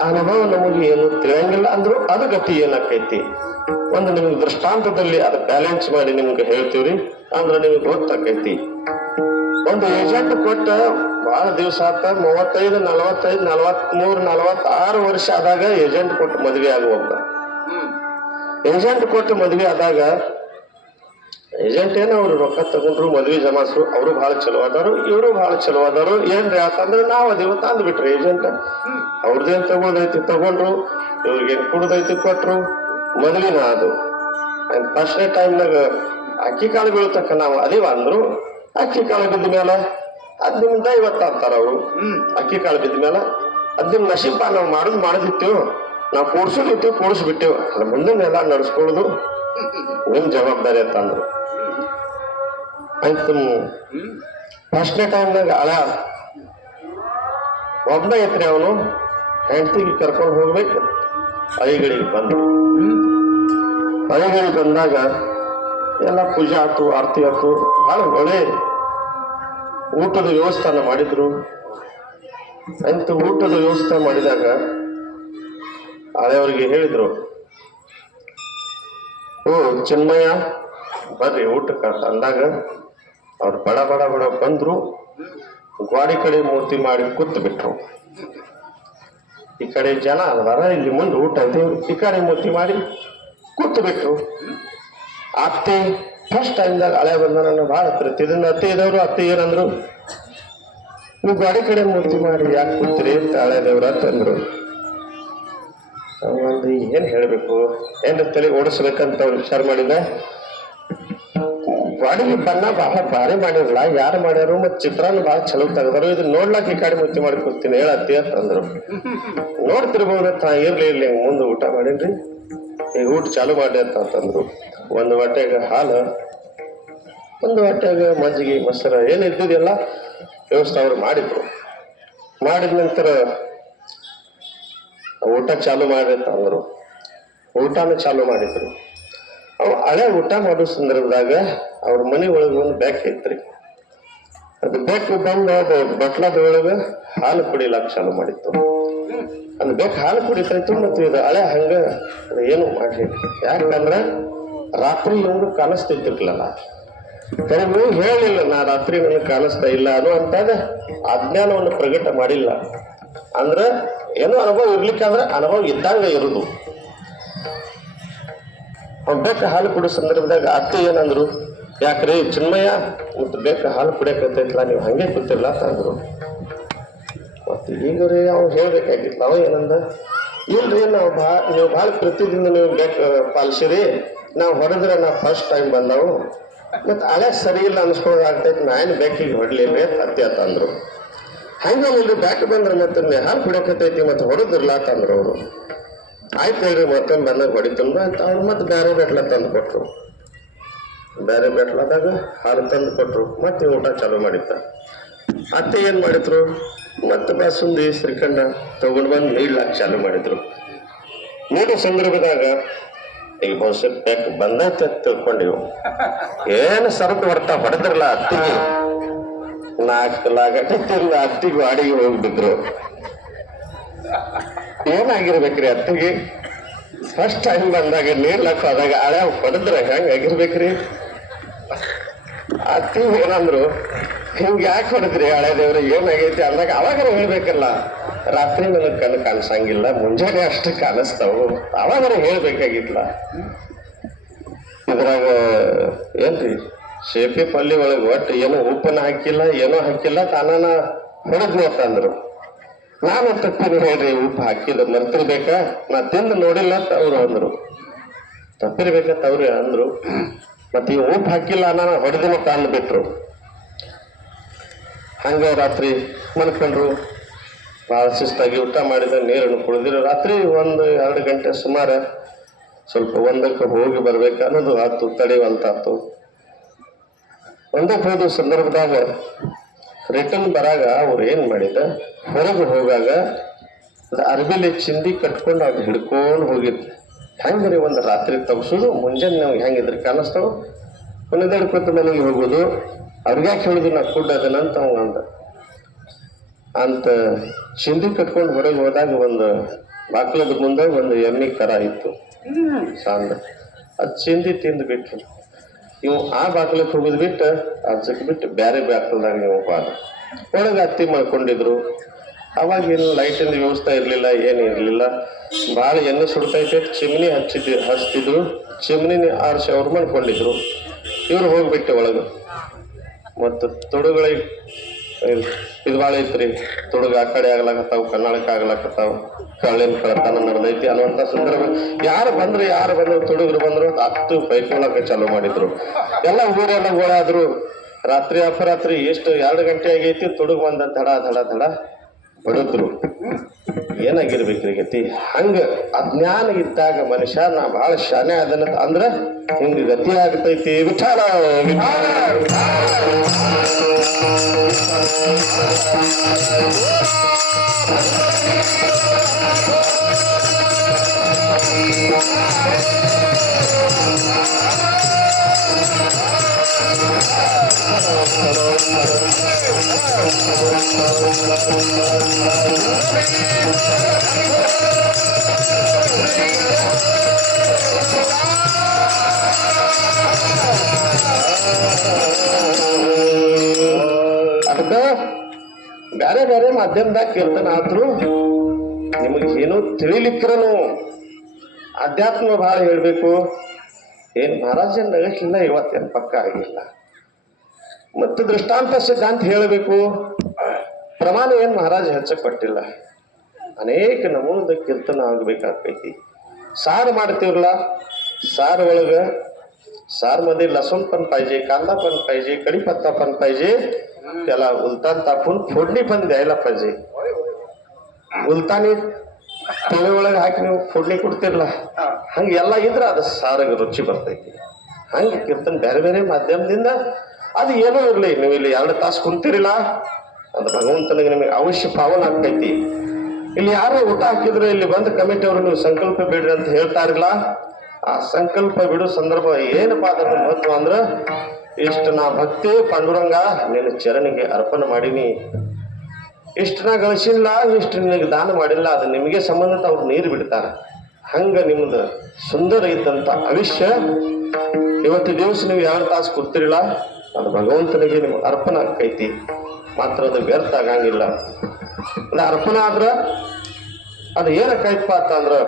ಅನುಭವ ನಮಗೆ ಏನು ತಿಳಿಯಂಗಿಲ್ಲ ಅಂದ್ರು ಅದು ಗತಿ ಏನಾಕೈತಿ. ಒಂದು ನಿಮ್ಗೆ ದೃಷ್ಟಾಂತದಲ್ಲಿ ಅದು ಬ್ಯಾಲೆನ್ಸ್ ಮಾಡಿ ನಿಮ್ಗೆ ಹೇಳ್ತೀವ್ರಿ, ಅಂದ್ರೆ ನಿಮ್ಗೆ ಗೊತ್ತಾಕೈತಿ. ಒಂದು ಏಜೆಂಟ್ ಕೊಟ್ಟ ಬಹಳ ದಿವಸ ಆತ, 35, 45, 43, 46 ವರ್ಷ ಆದಾಗ ಏಜೆಂಟ್ ಕೊಟ್ಟು ಮದ್ವೆ ಆಗುವಾಗ, ಏಜೆಂಟ್ ಕೊಟ್ಟು ಮದ್ವೆ ಆದಾಗ ಏಜೆಂಟ್ ಏನು ಅವ್ರು ರೊಕ್ಕ ತಗೊಂಡ್ರು, ಮದ್ವೆ ಜಮಾಸ್ರು, ಅವರು ಬಹಳ ಚಲೋ ಆದವರು, ಇವರು ಬಹಳ ಚಲೋ ಆದವರು. ಏನ್ರಿ ಆತಂದ್ರೆ ನಾವು ಅದೇವ ತಂದು ಬಿಟ್ರಿ ಏಜೆಂಟ್, ಅವ್ರದ್ದೇನ್ ತಗೊಳ್ದೈತಿ ತಗೊಂಡ್ರು, ಇವ್ರಿಗೇನ್ ಕುಡ್ದೈತಿ ಕೊಟ್ರು, ಮದ್ವಿನ ಅದು. ಫಸ್ಟ್ನೇ ಟೈಮ್ನಾಗ ಅಕ್ಕಿ ಕಾಳು ಬೀಳ್ತಕ್ಕ ನಾವು ಅದೇವ ಅಂದ್ರು. ಅಕ್ಕಿ ಕಾಳು ಬಿದ್ದ ಮೇಲೆ ಅದ್ ನಿಮ್ದ ಇವತ್ತ ಅಂತಾರ ಅವರು. ಅಕ್ಕಿ ಕಾಳು ಬಿದ್ದ ಮೇಲೆ ಅದ್ ನಿಮ್ ನಶೀಬ, ನಾವು ಮಾಡೋದಿತ್ತೇವು, ನಾವು ಕೂಡ್ಸೋದಿತ್ತು ಕೂಡಿಸ್ಬಿಟ್ಟೇವು, ಅಲ್ಲ ಮುಂದೆಲ್ಲ ನಡ್ಸ್ಕೊಳ್ಳೋದು ನಿಮ್ ಜವಾಬ್ದಾರಿ ಅಂತ ಅಂದ್ರು. ಆಯ್ತು, ಫಸ್ಟ್ನೇ ಟೈಮ್ನಾಗ ಹಳ ಒಬ್ಬ ಐತ್ರಿ, ಅವನು ಹೆಂಡತಿಗೆ ಕರ್ಕೊಂಡು ಹೋಗ್ಬೇಕು. ಐಗಳಿಗೆ ಬಂದ್ರು. ಐಗಳಿಗೆ ಬಂದಾಗ ಎಲ್ಲ ಪೂಜೆ ಆಯ್ತು, ಆರತಿ ಆಯ್ತು, ಬಹಳ ಒಳ್ಳೆ ಊಟದ ವ್ಯವಸ್ಥಾನ ಮಾಡಿದ್ರು. ಅಂತ ಊಟದ ವ್ಯವಸ್ಥೆ ಮಾಡಿದಾಗ ಹಳೆಯವ್ರಿಗೆ ಹೇಳಿದ್ರು, ಓ ಚಿನ್ಮಯ್ಯ ಬರ್ರಿ ಊಟಕ್ಕೆ ಅಂದಾಗ ಅವ್ರು ಬಡ ಬಡ ಬಡ ಬಂದ್ರು. ಗ್ವಾಡಿ ಕಡೆ ಮೂರ್ತಿ ಮಾಡಿ ಕೂತ್ ಬಿಟ್ರು. ಈ ಕಡೆ ಜನ ಅಲ್ವಾರ, ಇಲ್ಲಿ ಮುಂದೆ ಊಟ ಐತಿ, ಈ ಕಡೆ ಮೂರ್ತಿ ಮಾಡಿ ಕೂತ್ ಬಿಟ್ರು. ಅತ್ತೆ ಫಸ್ಟ್ ಟೈಮ್ದಾಗ ಹಳೆ ಬಂದ ನನ್ನ ಭಾಳ ಪ್ರತಿದಿನ ಅತ್ತೆ ಇದವರು. ಅತ್ತೆ ಏನಂದ್ರು, ನೀವು ಗಾಡಿ ಕಡೆ ಮೂರ್ತಿ ಮಾಡಿ ಯಾಕೆ ಕೂತೀರಿ ಅಂತ ಹಳೆ ದೇವ್ರ ಅಂತಂದ್ರು. ಒಂದು ಏನ್ ಹೇಳ್ಬೇಕು, ಏನ್ ತಲೆ ಓಡಿಸ್ಬೇಕಂತ ಅವ್ರು ವಿಚಾರ ಮಾಡಿದ. ಗಾಡಿಗೆ ಬಣ್ಣ ಬಹಳ ಭಾರಿ ಮಾಡಿರಲ್ಲ, ಯಾರು ಮಾಡ್ಯಾರು, ಮತ್ ಚಿತ್ರಾನು ಬಹಳ ಚಲೋ ತೆಗದಾರು, ಇದು ನೋಡ್ಲಾಕ ಈ ಕಡೆ ಮೂರ್ತಿ ಮಾಡಿ ಕೂತೀನಿ ಹೇಳತ್ತಿ ಅಂತಂದ್ರು. ನೋಡ್ತಿರ್ಬೋದತ್ತ, ಇರ್ಲಿ ಮುಂದೆ ಊಟ ಮಾಡೇನ್ರಿ, ಈಗ ಊಟ ಚಾಲು ಮಾಡಿ ಅಂತಂದ್ರು. ಒಂದು ಹೊಟ್ಟೆಗೆ ಹಾಲು, ಒಂದು ಹೊಟ್ಟೆಗೆ ಮಜ್ಜಿಗೆ, ಮೊಸರು ಏನು ಇದ್ದಿದೆಲ್ಲ ವ್ಯವಸ್ಥೆ ಅವ್ರು ಮಾಡಿದ್ರು. ಮಾಡಿದ ನಂತರ ಊಟ ಚಾಲು ಮಾಡಿ ಅಂತ ಅಂದ್ರು. ಊಟನ ಚಾಲು ಮಾಡಿದ್ರು. ಅವ್ ಹಳೆ ಊಟ ಮಾಡೋ ಸಂದರ್ಭದಾಗ ಅವ್ರ ಮನೆ ಒಳಗೆ ಒಂದು ಬೆಕ್ ಐತ್ರಿ. ಅದು ಬೆಕ್ಕು ಬಂದು ಅದು ಬಟ್ಲದ ಒಳಗೆ ಹಾಲು ಕುಡಿಲಾಕ ಚಾಲು ಮಾಡಿತ್ತು. ಅದು ಬೆಕ್ಕು ಹಾಲು ಕುಡಿತೈತು. ಮತ್ತು ಇದು ಹಳೆ ಹಂಗ ಏನು ಮಾಡ್ಲಿ, ಯಾಕಂದ್ರೆ ರಾತ್ರಿ ಇವ್ರು ಕಾಣಿಸ್ತಿರ್ಲಿಲ್ಲ. ಕರೆಗೂ ಹೇಳಿಲ್ಲ, ನಾ ರಾತ್ರಿ ನನಗೆ ಕಾಣಿಸ್ತಾ ಇಲ್ಲ ಅನ್ನುವಂತಾಗ ಅಜ್ಞಾನವನ್ನು ಪ್ರಕಟ ಮಾಡಿಲ್ಲ. ಅಂದ್ರೆ ಏನೋ ಅನುಭವ ಇರ್ಲಿಕ್ಕಂದ್ರೆ ಅನುಭವ ಇದ್ದಂಗ ಇರುದು. ಬೆಕ್ಕ ಹಾಲು ಕುಡಿಯೋ ಸಂದರ್ಭದಾಗ ಅತ್ತೆ ಏನಂದ್ರು, ಯಾಕ್ರಿ ಚಿನ್ಮಯ್ಯ ಮತ್ತು ಬೆಕ್ಕ ಹಾಲು ಕುಡಿಯಕತ್ತೈತ್ಲ, ನೀವು ಹಂಗೆ ಕೂತಿರ್ಲ ಅಂದ್ರು. ಮತ್ತೆ ಈಗ ರೀ ಅವ್ನು ಹೇಳ್ಬೇಕಾಗಿತ್ತು. ಅವ ಏನಂದ, ಇಲ್ರಿ ನೀವು ಭಾಳ ಪ್ರತಿದಿನ ನೀವು ಬೆಕ್ಕ ಪಾಲಿಸಿರಿ, ನಾವು ಹೊಡೆದ್ರೆ ನಾವು ಫಸ್ಟ್ ಟೈಮ್ ಬಂದವು, ಮತ್ತು ಹಳೆ ಸರಿ ಇಲ್ಲ ಅನ್ಸ್ಕೊಳ್ಳೋದು ಆಗ್ತೈತಿ, ನಾನು ಬೆಕ್ಕಿಗೆ ಹೊಡ್ಲಿಲ್ರಿ ಅತ್ತೆ ಅಂತಂದ್ರು. ಹಂಗೇನಿಲ್ರಿ, ಬ್ಯಾಕ್ ಬಂದ್ರೆ ಮತ್ತೆ ಹಾಲು ಕುಡಿಯಕತ್ತೈತಿ ಮತ್ತೆ ಹೊಡೆದಿರ್ಲ ಅಂತಂದ್ರು ಅವರು. ಆಯ್ತು ಹೇಳ್ರಿ ಮತ್ತೊಂದು ಬಂದಾಗ ಹೊಡಿತಂದು ಅಂತ ಅವ್ರು ಮತ್ತೆ ಬೇರೆ ಬೆಟ್ಲ ತಂದು ಕೊಟ್ರು. ಬೇರೆ ಬೆಟ್ಲದಾಗ ಹಾಲು ತಂದು ಕೊಟ್ರು. ಮತ್ತೆ ಊಟ ಚಾಲು ಮಾಡಿತ್ತ. ಅತ್ತೆ ಏನ್ ಮಾಡಿದ್ರು, ಮತ್ತೆ ಬಾಸುಂದಿ ಶ್ರೀಖಂಡ ತಗೊಂಡು ಬಂದು ನೀಡ್ಲಾಕ ಚಾಲು ಮಾಡಿದ್ರು. ನೀಡೋ ಸಂದರ್ಭದಾಗ ಈಗ ಬಹುಶಃ ಪೆಕ್ ಬಂದೈತೆ ಅಂತ ತಿಳ್ಕೊಂಡಿವು. ಏನು ಸರದು ಹೊಡ್ತಾ ಹೊಡೆದ್ರಲ್ಲ ಅತ್ತಿಗೆ, 4 ಲಾಗಟ್ಟೆ ತಿರ್ಲ ಅತ್ತಿಗೂ ಅಡಿಗೆ ಹೋಗ್ಬಿದ್ರು. ಏನಾಗಿರ್ಬೇಕ್ರಿ ಅತ್ತಿಗೆ? ಫಸ್ಟ್ ಟೈಮ್ ಬಂದಾಗ ನೀರ್ಲಕ್ಕ ಹೋದಾಗ ಹಳೆ ಹೊಡೆದ್ರೆ ಹೆಂಗಾಗಿರ್ಬೇಕ್ರಿ? ಅತ್ತಿ ಏನಂದ್ರು, ಹಿಂಗ್ ಯಾಕೆ ಹೊಡೆದ್ರಿ ಹಳೆ ದೇವ್ರ, ಏನಾಗೈತಿ ಅಂದಾಗ ಅವಾಗ ಹೇಳ್ಬೇಕಲ್ಲ. ರಾತ್ರಿ ನನಗೆ ಕಣ್ಣು ಕಾಣಿಸಂಗಿಲ್ಲ, ಮುಂಜಾನೆ ಅಷ್ಟು ಕಾಣಿಸ್ತಾವು, ಅವಾಗ ಹೇಳ್ಬೇಕಾಗಿತ್ತಲ್ಲ. ಇದ್ರಾಗ ಏನ್ರಿ ಶೇಪಿ ಪಲ್ಲಿ ಒಳಗೆ ಒಟ್ಟು ಏನೋ ಉಪ್ಪನ್ನ ಹಾಕಿಲ್ಲ, ಏನೋ ಹಾಕಿಲ್ಲ, ತಾನ ಹೊಡೆದ್ನಿ ಅಂತಂದ್ರು. ನಾನು ತಪ್ಪಿನ ಹೇಳ್ರಿ, ಉಪ್ಪು ಹಾಕಿದ ಮರ್ತಿರ್ಬೇಕಾ, ನಾ ತಿಂದು ನೋಡಿಲ್ಲ ಅಂತ ಅವ್ರು ಅಂದ್ರು. ತಪ್ಪಿರ್ಬೇಕಂತ ಅವ್ರು ಅಂದ್ರು. ಮತ್ತೆ ಈ ಉಪ್ಪು ಹಾಕಿಲ್ಲ ನಾನು ಹೊಡೆದಿನ ತಂದು ಬಿಟ್ರು. ಹಂಗ ರಾತ್ರಿ ಮನ್ಕೊಂಡ್ರು. ಭಾಳ ಶಿಸ್ತಾಗಿ ಊಟ ಮಾಡಿದ, ನೀರನ್ನು ಕುಡಿದಿರು. ರಾತ್ರಿ 1-2 ಗಂಟೆ ಸುಮಾರು ಸ್ವಲ್ಪ ಒಂದಕ್ಕೆ ಹೋಗಿ ಬರ್ಬೇಕು ಅನ್ನೋದು ಆತು, ತಡೆಯುವಂತಾತು. ಒಂದಕ್ಕೆ ಹೋದ ಸಂದರ್ಭದಾಗ ರಿಟರ್ನ್ ಬರಾಗ ಅವ್ರು ಏನ್ ಮಾಡಿದ, ಹೊರಗೆ ಹೋಗಾಗ ಅರ್ಬಿಲಿ ಚಿಂದಿ ಕಟ್ಕೊಂಡು ಅದು ಹಿಡ್ಕೊಂಡು ಹೋಗಿದ್ದು. ಹೆಂಗ್ರಿ ಒಂದು ರಾತ್ರಿ ತಗ್ಸೋದು, ಮುಂಜಾನೆ ನಾವು ಹೆಂಗಿದ್ರೆ ಕಾಣಿಸ್ತಾವ, ಕೊನೆದಡ್ಕೊತ ಮನೆಗೆ ಹೋಗೋದು. ಅವ್ರಿಗ್ಯಾಕೆ ಹೇಳಿದ್ರು ನಾ ಫುಡ್ ಅದನ್ನಂತ ಅವಂಗಂದ ಅಂತ ಚಿಂದಿ ಕಟ್ಕೊಂಡು ಹೊರಗೆ ಹೋದಾಗ ಒಂದು ಬಾಕ್ಲದ ಮುಂದೆ ಒಂದು ಎಮ್ಮಿ ಕರ ಇತ್ತು ಸಾಂದ. ಅದು ಚಿಂದಿ ತಿಂದು ಬಿಟ್ರು. ಇವು ಆ ಬಾಕ್ಲಕ್ಕೆ ಹೋಗೋದು ಬಿಟ್ಟು ಅರ್ಸಕ್ಕೆ ಬಿಟ್ಟು ಬೇರೆ ಬಾಕ್ಲದಾಗ ನೀವು ಬಾದ ಒಳಗೆ ಹತ್ತಿ ಮಾಡ್ಕೊಂಡಿದ್ರು. ಅವಾಗೇನು ಲೈಟಿಂದ ವ್ಯವಸ್ಥೆ ಇರಲಿಲ್ಲ, ಏನು ಇರಲಿಲ್ಲ. ಭಾಳ ಎಣ್ಣೆ ಸುಡ್ತೈತೆ, ಚಿಮ್ನಿ ಹಚ್ತಿದ್ರು. ಚಿಮ್ನಿ ಆರಿಸಿ ಅವ್ರು ಮಾಡ್ಕೊಂಡಿದ್ರು. ಇವ್ರು ಹೋಗ್ಬಿಟ್ಟು ಒಳಗೆ. ಮತ್ತು ತೊಡುಗಳಿಗೆ ಇದು ಭಾಳ ಐತ್ರಿ, ತೊಡುಗ ಆ ಕಡೆ ಆಗ್ಲಾಕತ್ತಾವ, ಕನ್ನಡಕ್ಕೆ ಆಗ್ಲಾಕತ್ತಾವ, ಕಳ್ಳಿನ ಕಳತನ ನಡೆದೈತಿ ಅನ್ನುವಂಥ ಸಂದರ್ಭ. ಯಾರು ಬಂದ್ರು ತೊಡುಗರು ಬಂದ್ರು 10 ಪೈಕೊಳಕ್ಕೆ ಚಾಲೂ ಮಾಡಿದ್ರು. ಎಲ್ಲ ಊರೆಲ್ಲ ಓಡಾದ್ರು. ರಾತ್ರಿ ಅಪರಾತ್ರಿ ಎಷ್ಟು 2 ಗಂಟೆ ಆಗೈತಿ, ತೊಡುಗು ಬಂದ ಧಡ ಧಡ ಧಡ ಹೊಡೆದ್ರು. ಏನಾಗಿರ್ಬೇಕ್ರಿ ಗತಿ? ಹಂಗ ಅಜ್ಞಾನ ಇದ್ದಾಗ ಮನುಷ್ಯ ನಾ ಬಹಳ ಶಾನೆ ಅದನ್ನ ಅಂದ್ರ ಹಿಂಗ ಗತಿ ಆಗ್ತೈತಿ. ವಿಠಲ ಅದಕ್ಕ ಬೇರೆ ಬೇರೆ ಮಾಧ್ಯಮದಾಗ ಕೀರ್ತನ ಆದ್ರು ನಿಮಗೇನು ತಿಳಿಲಿಕ್ರನು ಅಧ್ಯಾತ್ಮ ಭಾಳ ಹೇಳ್ಬೇಕು. ಏನ್ ಮಹಾರಾಜನ್ ನಗಲಿಲ್ಲ, ಇವತ್ತೇನು ಪಕ್ಕ ಆಗಿಲ್ಲ. ಮತ್ತು ದೃಷ್ಟಾಂತ ಸಿದ್ಧಾಂತ ಹೇಳಬೇಕು. ಪ್ರಮಾಣ ಏನ್ ಮಹಾರಾಜ ಹೆಚ್ಚಕೊಟ್ಟಿಲ್ಲ. ಅನೇಕ ನಮೂನದ ಕೀರ್ತನ ಆಗ್ಬೇಕಾಗ್ತೈತಿ. ಸಾರು ಮಾಡ್ತೀವ್ರಲ್ಲ, सार वळग सार मध्ये लसूण पण पाहिजे, कांदा पण पाहिजे, कढीपत्ता पण पाहिजे, त्याला उलतान तापून फोडणी पण द्यायला पाहिजे. ಉಲ್ತಾನಿ ತಲೆ ಒಳಗೆ ಹಾಕಿ ನೀವು ಫುಡ್ಲಿ ಕೊಡ್ತಿರಲ್ಲ, ಹಂಗೆ ಎಲ್ಲ ಇದ್ರೆ ಅದು ಸಾರಿಗೆ ರುಚಿ ಬರ್ತೈತಿ. ಹಂಗೆ ಕೀರ್ತನೆ ಬೇರೆ ಬೇರೆ ಮಾಧ್ಯಮದಿಂದ ಅದು ಏನೋ ಇರಲಿ, ನೀವು ಇಲ್ಲಿ 2 ತಾಸು ಕುಂತಿರಿಲ್ಲ, ಅದು ಭಗವಂತನಿಗೆ ನಿಮಗೆ ಅವಶ್ಯ ಪಾವನ ಆಗ್ತೈತಿ. ಇಲ್ಲಿ ಯಾರು ಊಟ ಹಾಕಿದ್ರೆ ಇಲ್ಲಿ ಬಂದು ಕಮಿಟಿ ಅವರು ನೀವು ಸಂಕಲ್ಪ ಬಿಡ್ರಿ ಅಂತ ಹೇಳ್ತಾರಿಲ್ಲ, ಆ ಸಂಕಲ್ಪ ಬಿಡೋ ಸಂದರ್ಭ ಏನಪ್ಪ ಅದರ ಮಹತ್ವ ಅಂದ್ರೆ, ಇಷ್ಟು ನಾ ಭಕ್ತಿ ಪಾಂಡುರಂಗ ನಿನ್ನ ಚರಣಿಗೆ ಅರ್ಪಣೆ ಮಾಡೀನಿ, ಇಷ್ಟು ನಾ ಗಳಿಸಿಲ್ಲ, ಇಷ್ಟು ನಿನಗೆ ದಾನ ಮಾಡಿಲ್ಲ, ಅದು ನಿಮಗೆ ಸಂಬಂಧಿತ ಅವ್ರು ನೀರು ಬಿಡ್ತಾರೆ. ಹಂಗೆ ನಿಮ್ದು ಸುಂದರ ಇದ್ದಂಥ ಆಯುಷ್ಯ ಇವತ್ತು ದಿವಸ ನೀವು 2 ತಾಸು ಕೂರ್ತಿರಲ್ಲ, ಅದು ಭಗವಂತನಿಗೆ ನಿಮ್ಗೆ ಅರ್ಪಣೆ ಆಕೈತಿ. ಮಾತ್ರ ಅದು ವ್ಯರ್ಥ ಆಗಂಗಿಲ್ಲ. ಅದು ಅರ್ಪಣೆ ಆದ್ರೆ ಅದು ಏನಕ್ಕಾಯ್ತಪ್ಪ ಅಂತಂದ್ರೆ,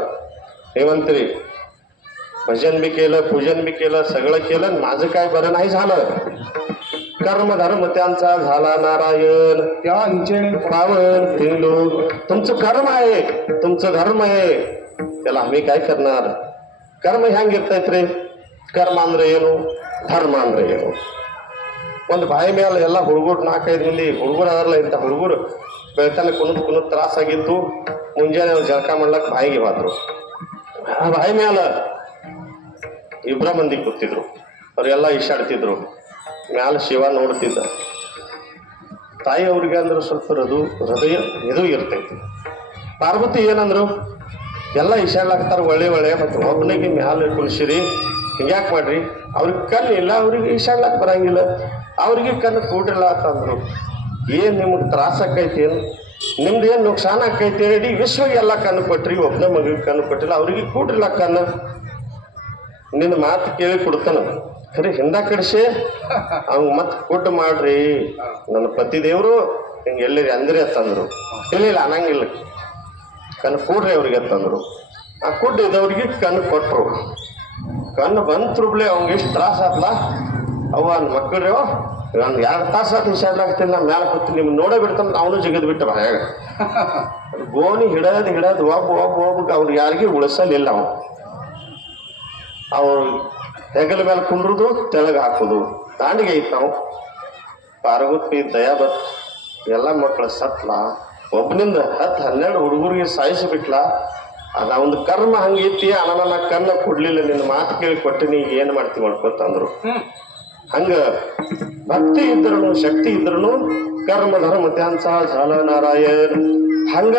ನೀವಂತೀರಿ भजन बी केलं, पूजन बी केलं, सगळं केलं, माझं काय बरं नाही झालं. कर्म धर्म त्यांचा झाला नारायण, पावन हिंदू. तुमचं कर्म आहे, तुमचं धर्म आहे, त्याला आम्ही काय करणार. कर्म ಹೆಂಗಿರ್ತೈತ್ರಿ? ಕರ್ಮ ಅಂದ್ರೆ ಏನು, ಧರ್ಮ ಅಂದ್ರೆ ಏನು? ಒಂದು ಬಾಯಿ ಮೇಲೆ ಎಲ್ಲ ಹುಡುಗರು 4-5 ಮಂದಿ ಹುಡುಗರು ಅದರಲ್ಲ, ಇಂಥ ಹುಡುಗರು ಬೆಳ್ತಾನೆ ಕುಣದ್ ತ್ರಾಸಾಗಿತ್ತು. ಮುಂಜಾನೆ ಜಳಕ ಮಾಡ್ಲಕ್ಕೆ ಬಾಯಿಗೆ ಹೋದ್ರು. ಆ ಬಾಯಿ ಮೇಲೆ 2 ಮಂದಿ ಕೂತಿದ್ರು, ಅವರೆಲ್ಲ ಈಶಾಡ್ತಿದ್ರು. ಮ್ಯಾಲ ಶಿವ ನೋಡ್ತಿದ್ದ. ತಾಯಿ ಅವ್ರಿಗೆ ಅಂದ್ರೆ ಸ್ವಲ್ಪ ಹೃದಯ ಇದು ಇರ್ತೈತಿ. ಪಾರ್ವತಿ ಏನಂದ್ರು, ಎಲ್ಲ ಈಶಾಡ್ಲಾಕ್ತಾರ ಒಳ್ಳೆ ಮತ್ತು ಒಬ್ಬನಿಗೆ ಮ್ಯಾಲೆ ಕುಣಿಸಿರಿ ಹಿಂಗ್ಯಾಕೆ ಮಾಡ್ರಿ ಅವ್ರಿಗೆ ಕಣ್ಣು ಇಲ್ಲ ಅವ್ರಿಗೆ ಈಶಾಡ್ಲಾಕ್ ಬರಂಗಿಲ್ಲ ಅವ್ರಿಗೆ ಕಣ್ಣು ಕೂಡಿಲ್ಲ ಅಂತಂದ್ರು. ಏನು ನಿಮ್ಗೆ ತ್ರಾಸ ಆಕೈತಿ ಏನು ನಿಮ್ದು ಏನು ನುಕ್ಸಾನ ಆಕೈತಿ ಇಡೀ ವಿಶ್ವಗೆಲ್ಲ ಕಣ್ಣು ಕೊಟ್ರಿ ಒಬ್ಬನ ಮಗಿಗೆ ಕಣ್ಣು ಕೊಟ್ಟಿಲ್ಲ ಅವ್ರಿಗೆ ಕೂಡಿಲ್ಲ ಕಣ್ಣು. ನಿನ್ನ ಮಾತು ಕೇಳಿ ಕೊಡ್ತಾನ ಖರೀ ಹಿಂದ ಕಡಿಸಿ ಅವ್ಗೆ ಮತ್ತೆ ಕುಟ್ಟು ಮಾಡ್ರಿ ನನ್ನ ಪತಿ ದೇವರು ಹಿಂಗೆ ಎಲ್ಲಿರಿ ಅಂದ್ರಿ ಅಂತಂದ್ರು. ಇಲ್ಲ ಅನ್ನಂಗಿಲ್ಲ ಕಣ್ಣು ಕೂಡ್ರಿ ಅವ್ರಿಗೆ ಅಂತಂದ್ರು. ಆ ಕುಡ್ಡು ಇದ್ದವ್ರಿಗೆ ಕಣ್ಣು ಕೊಟ್ಟರು. ಕಣ್ಣು ಬಂತ್ರುಬ್ಲೆ ಅವ್ಗೆ ಎಷ್ಟು ತ್ರಾಸ ಆತ್ಲ ಅವ ನನ್ನ ಮಕ್ಕಳು ನಾನು 2 ತಾಸು ಆತು ಈಶಾಡ್ಲಾಗ್ತೀನಿ ನಾ ಮ್ಯಾಲೆ ಕೂತು ನಿಮ್ಗೆ ನೋಡೇ ಬಿಡ್ತಾನೆ ಅವನು ಜಿಗದ್ ಬಿಟ್ಟು ಬಾಯಾಗ ಗೋಣಿ ಹಿಡದ್ ಒಬ್ಬ ಅವ್ರಿಗೆ ಯಾರಿಗೂ ಉಳಿಸಲಿಲ್ಲ ಅವ್ರು ಹೆಗಲ ಮೇಲೆ ಕುಂಡ್ರುದು ತೆಳಗೆ ಹಾಕೋದು ದಾಂಡಿಗೆ ಐತ್ ನಾವು ಪಾರ್ವತಿ ದಯಾಬತ್ ಎಲ್ಲ ಮಕ್ಕಳು ಸತ್ಲ ಒಬ್ಬನಿಂದ 10-12 ಹುಡುಗರಿಗೆ ಸಾಯಿಸಿಬಿಟ್ಲ. ಅದು ಅವನ ಕರ್ಮ ಹಂಗೈತಿ ಅನ್ನ ಕಣ್ಣ ಕೊಡ್ಲಿಲ್ಲ ನಿನ್ನ ಮಾತು ಕೇಳಿ ಕೊಟ್ಟಿನಿ ಈಗ ಏನು ಮಾಡ್ತೀವಿ ಮಾಡ್ಕೊತಂದ್ರು. ಹಂಗ ಭಕ್ತಿ ಇದ್ರೂ ಶಕ್ತಿ ಇದ್ರೂ ಕರ್ಮ ಧರ್ಮ ತ್ಯಾಂಸ ಝಾಲ ನಾರಾಯಣ್ ಹಂಗ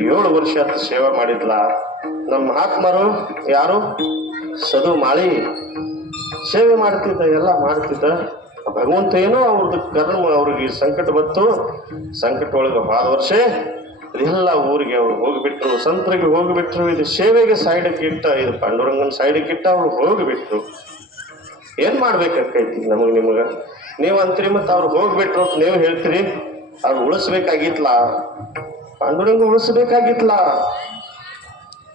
7 ವರ್ಷ ಸೇವೆ ಮಾಡಿದ್ಲ ನಮ್ಮ ಮಹಾತ್ಮರು. ಯಾರು ಸದು ಮಾಳಿ ಸೇವೆ ಮಾಡ್ತಿದ್ದ ಎಲ್ಲ ಮಾಡ್ತಿದ್ದ. ಭಗವಂತ ಏನೋ ಅವ್ರದ್ದು ಕರ್ಮ ಅವ್ರಿಗೆ ಸಂಕಟ ಬಂತು. ಸಂಕಟ ಒಳಗೆ ಹೋದ ವರ್ಷ ಇದೆಲ್ಲ ಊರಿಗೆ ಅವ್ರು ಹೋಗಿಬಿಟ್ರು, ಸಂತರಿಗೆ ಹೋಗಿಬಿಟ್ರು. ಇದು ಸೇವೆಗೆ ಸೈಡಕ್ಕೆ ಇಟ್ಟ, ಇದು ಪಾಂಡುರಂಗನ ಸೈಡಕ್ಕೆ ಇಟ್ಟ ಅವ್ರು ಹೋಗಿಬಿಟ್ರು. ಏನ್ ಮಾಡ್ಬೇಕಾಕೈತಿ ನಿಮಗೆ ನೀವು ಅಂತೀರಿ ಮತ್ತು ಅವ್ರು ಹೋಗ್ಬಿಟ್ರು ನೀವು ಹೇಳ್ತೀರಿ. ಅವ್ರು ಉಳಿಸ್ಬೇಕಾಗಿತ್ಲ, ಪಾಂಡುರಂಗ ಉಳಿಸ್ಬೇಕಾಗಿತ್ಲ.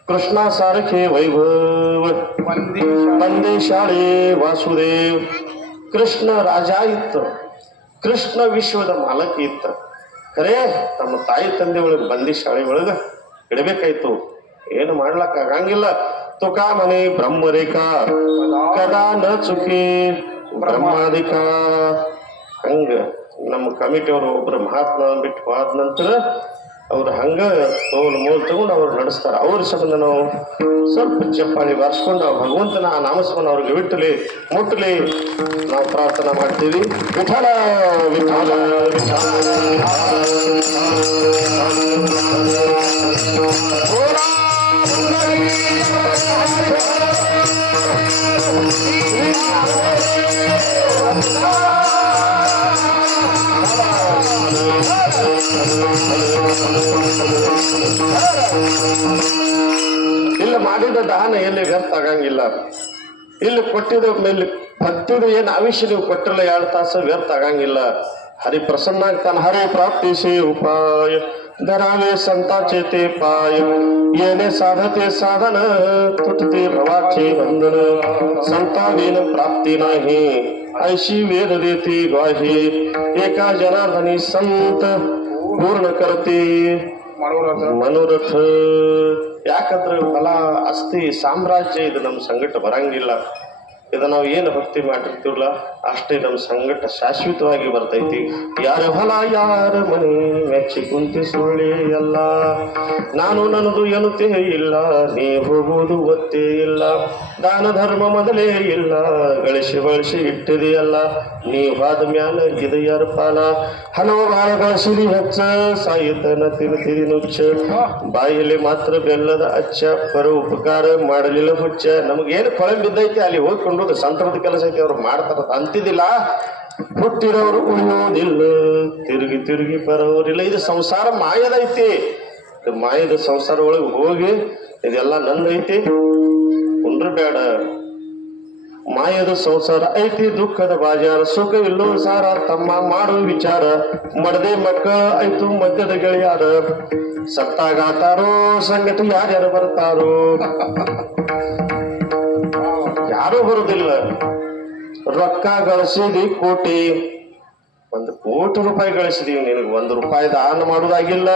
ಕೃಷ್ಣ ಸಾರಥಿ ವೈಭವ ಬಂದೇ ಶಾಲೆ ವಾಸುದೇವ್. ಕೃಷ್ಣ ರಾಜ ಇತ್ತು, ಕೃಷ್ಣ ವಿಶ್ವದ ಮಾಲಕ ಇತ್ತು. ಖರೇ ತಮ್ಮ ತಾಯಿ ತಂದೆ ಒಳಗೆ ಬಂದಿ ಶಾಲೆ ಒಳಗೆ ಇಡಬೇಕಾಯ್ತು. ಏನು ಮಾಡ್ಲಕ್ಕ ಆಗಂಗಿಲ್ಲ. ತುಕಾ ಮನೆ ಬ್ರಹ್ಮರೇಖಾ ಕದಾ ನ ಚುಕಿ ಬ್ರಹ್ಮಾದಿಕ. ಹಂಗ ನಮ್ಮ ಕಮಿಟಿಯವರು ಒಬ್ರು ಮಹಾತ್ಮ ಬಿಟ್ಟು ಹೋದ ನಂತರ ಅವ್ರು ಹಂಗ ಮೂಲ ತಗೊಂಡು ಅವ್ರು ನಡೆಸ್ತಾರ. ಅವ್ರ ಸಂಬಂಧ ನಾವು ಸ್ವಲ್ಪ ಚಪ್ಪಾಳಿ ಬಾರಿಸ್ಕೊಂಡು ಭಗವಂತನ ನಾಮಸ್ಮರಣ ಅವ್ರಿಗೆ ಬಿಟ್ಟಲಿ ಮುಟ್ಟಲಿ ನಾವು ಪ್ರಾರ್ಥನಾ ಮಾಡ್ತೀವಿ. ವಿಠಲ ವಿಠಲ ಇಲ್ಲಿ ಮಾಡಿದ ದಾನ ಎಲ್ಲಿ ವ್ಯರ್ಥ ಆಗಂಗಿಲ್ಲ. ಇಲ್ಲಿ ಕೊಟ್ಟಿದ ಮೇಲೆ ಭಕ್ತಿದ ಏನು ಆವಿಷ್ಯ ನೀವು ಕೊಟ್ಟಿಲ್ಲ 2 ತಾಸು ವ್ಯರ್ಥ ಆಗಂಗಿಲ್ಲ. ಹರಿ ಪ್ರಸನ್ನ ಆಗ್ತಾನೆ. ಹರಿ ಪ್ರಾಪ್ತಿ ಸೇ ಉಪಾಯ धरावे संताचे ते पाय येणे साधते साधन तुटते भवाचे बंधन संता बिन प्राप्ती नाही ऐशी वेद देते ग्वाही एका जनार्दनी संत पूर्ण करते मनोरथ. ಯಾಕಂದ್ರೆ ಫಲ ಆಸ್ತಿ ಸಾಮ್ರಾಜ್ಯ ಇದು ನಮ್ಮ ಸಂಗಟ ಬರಂಗಿಲ್ಲ. ಇದು ನಾವು ಏನು ಭಕ್ತಿ ಮಾಡಿರ್ತೀವಲ್ಲ ಅಷ್ಟೇ ನಮ್ಮ ಸಂಗಟ ಶಾಶ್ವತವಾಗಿ ಬರ್ತೈತಿ. ಯಾರ ಹೊಲ ಯಾರ ಮನೆ ಮೆಚ್ಚಿ ಕುಂತಿ ಸುಳ್ಳಿ ಎಲ್ಲ ನಾನು ನನ್ನದು ಎನ್ನುತ್ತೇ ಇಲ್ಲ ನೀ ಹೋಗುವುದು ಗೊತ್ತೇ ಇಲ್ಲ ದಾನ ಧರ್ಮ ಮೊದಲೇ ಇಲ್ಲ ಗಳಿಸಿ ಇಟ್ಟಿದೆಯಲ್ಲ ನೀ ಹೋದ ಮ್ಯಾಲ ಇದು ಯಾರ ಪಾಲ ಹಲವು ಬಾಳ ಗಳಿಸಿದಿ ಹೆಚ್ಚ ಸಾಯಿತನ ತಿನ್ನಿಸಿದಿ ನುಚ್ಚ ಬಾಯಲ್ಲಿ ಮಾತ್ರ ಬೆಲ್ಲದ ಅಚ್ಚ ಪರ ಉಪಕಾರ ಮಾಡಲಿಲ್ಲ ಹುಚ್ಚ. ನಮಗೇನು ಕೊಳಂ ಬಿದ್ದೈತಿ ಅಲ್ಲಿ ಹೋಗ್ಕೊಂಡು ಸಂತರದ ಕೆಲಸ ಐತಿ ಅವ್ರು ಮಾಡ್ತಾರ ಅಂತಿದ್ದಿಲ್ಲ. ಹುಟ್ಟಿರೋರು ಉಳಿಯೋದಿಲ್ಲ ತಿರುಗಿ ಬರೋರಿಲ್ಲ. ಇದು ಸಂಸಾರ ಮಾಯದೈತಿ. ಮಾಯದ ಸಂಸಾರ ಒಳಗೆ ಹೋಗಿ ಇದೆಲ್ಲ ನಂದೈತಿ ಕುಂಡ್ರ ಬೇಡ. ಮಾಯದ ಸಂಸಾರ ಐತಿ ದುಃಖದ ಬಾಜಾರ ಸುಖವಿಲ್ಲೋ ಸಾರ ತಮ್ಮ ಮಾಡೋ ವಿಚಾರ ಮಡದೆ ಮಕ್ಕಳ ಆಯ್ತು ಮಧ್ಯದ ಗೆಳೆಯಾರ ಸತ್ತಾಗಾತಾರೋ ಸಂಗತಿ ಯಾರ್ಯಾರು ಬರ್ತಾರೋ ಯಾರೂ ಬರುದಿಲ್ಲ. ರೊಕ್ಕ ಗಳಿಸಿದಿ ಕೋಟಿ 1 ಕೋಟಿ ರೂಪಾಯಿ ಗಳಿಸಿದೀವಿ ನಿನಗೆ 1 ರೂಪಾಯಿ ದಾನ ಮಾಡುವುದಾಗಿಲ್ಲ.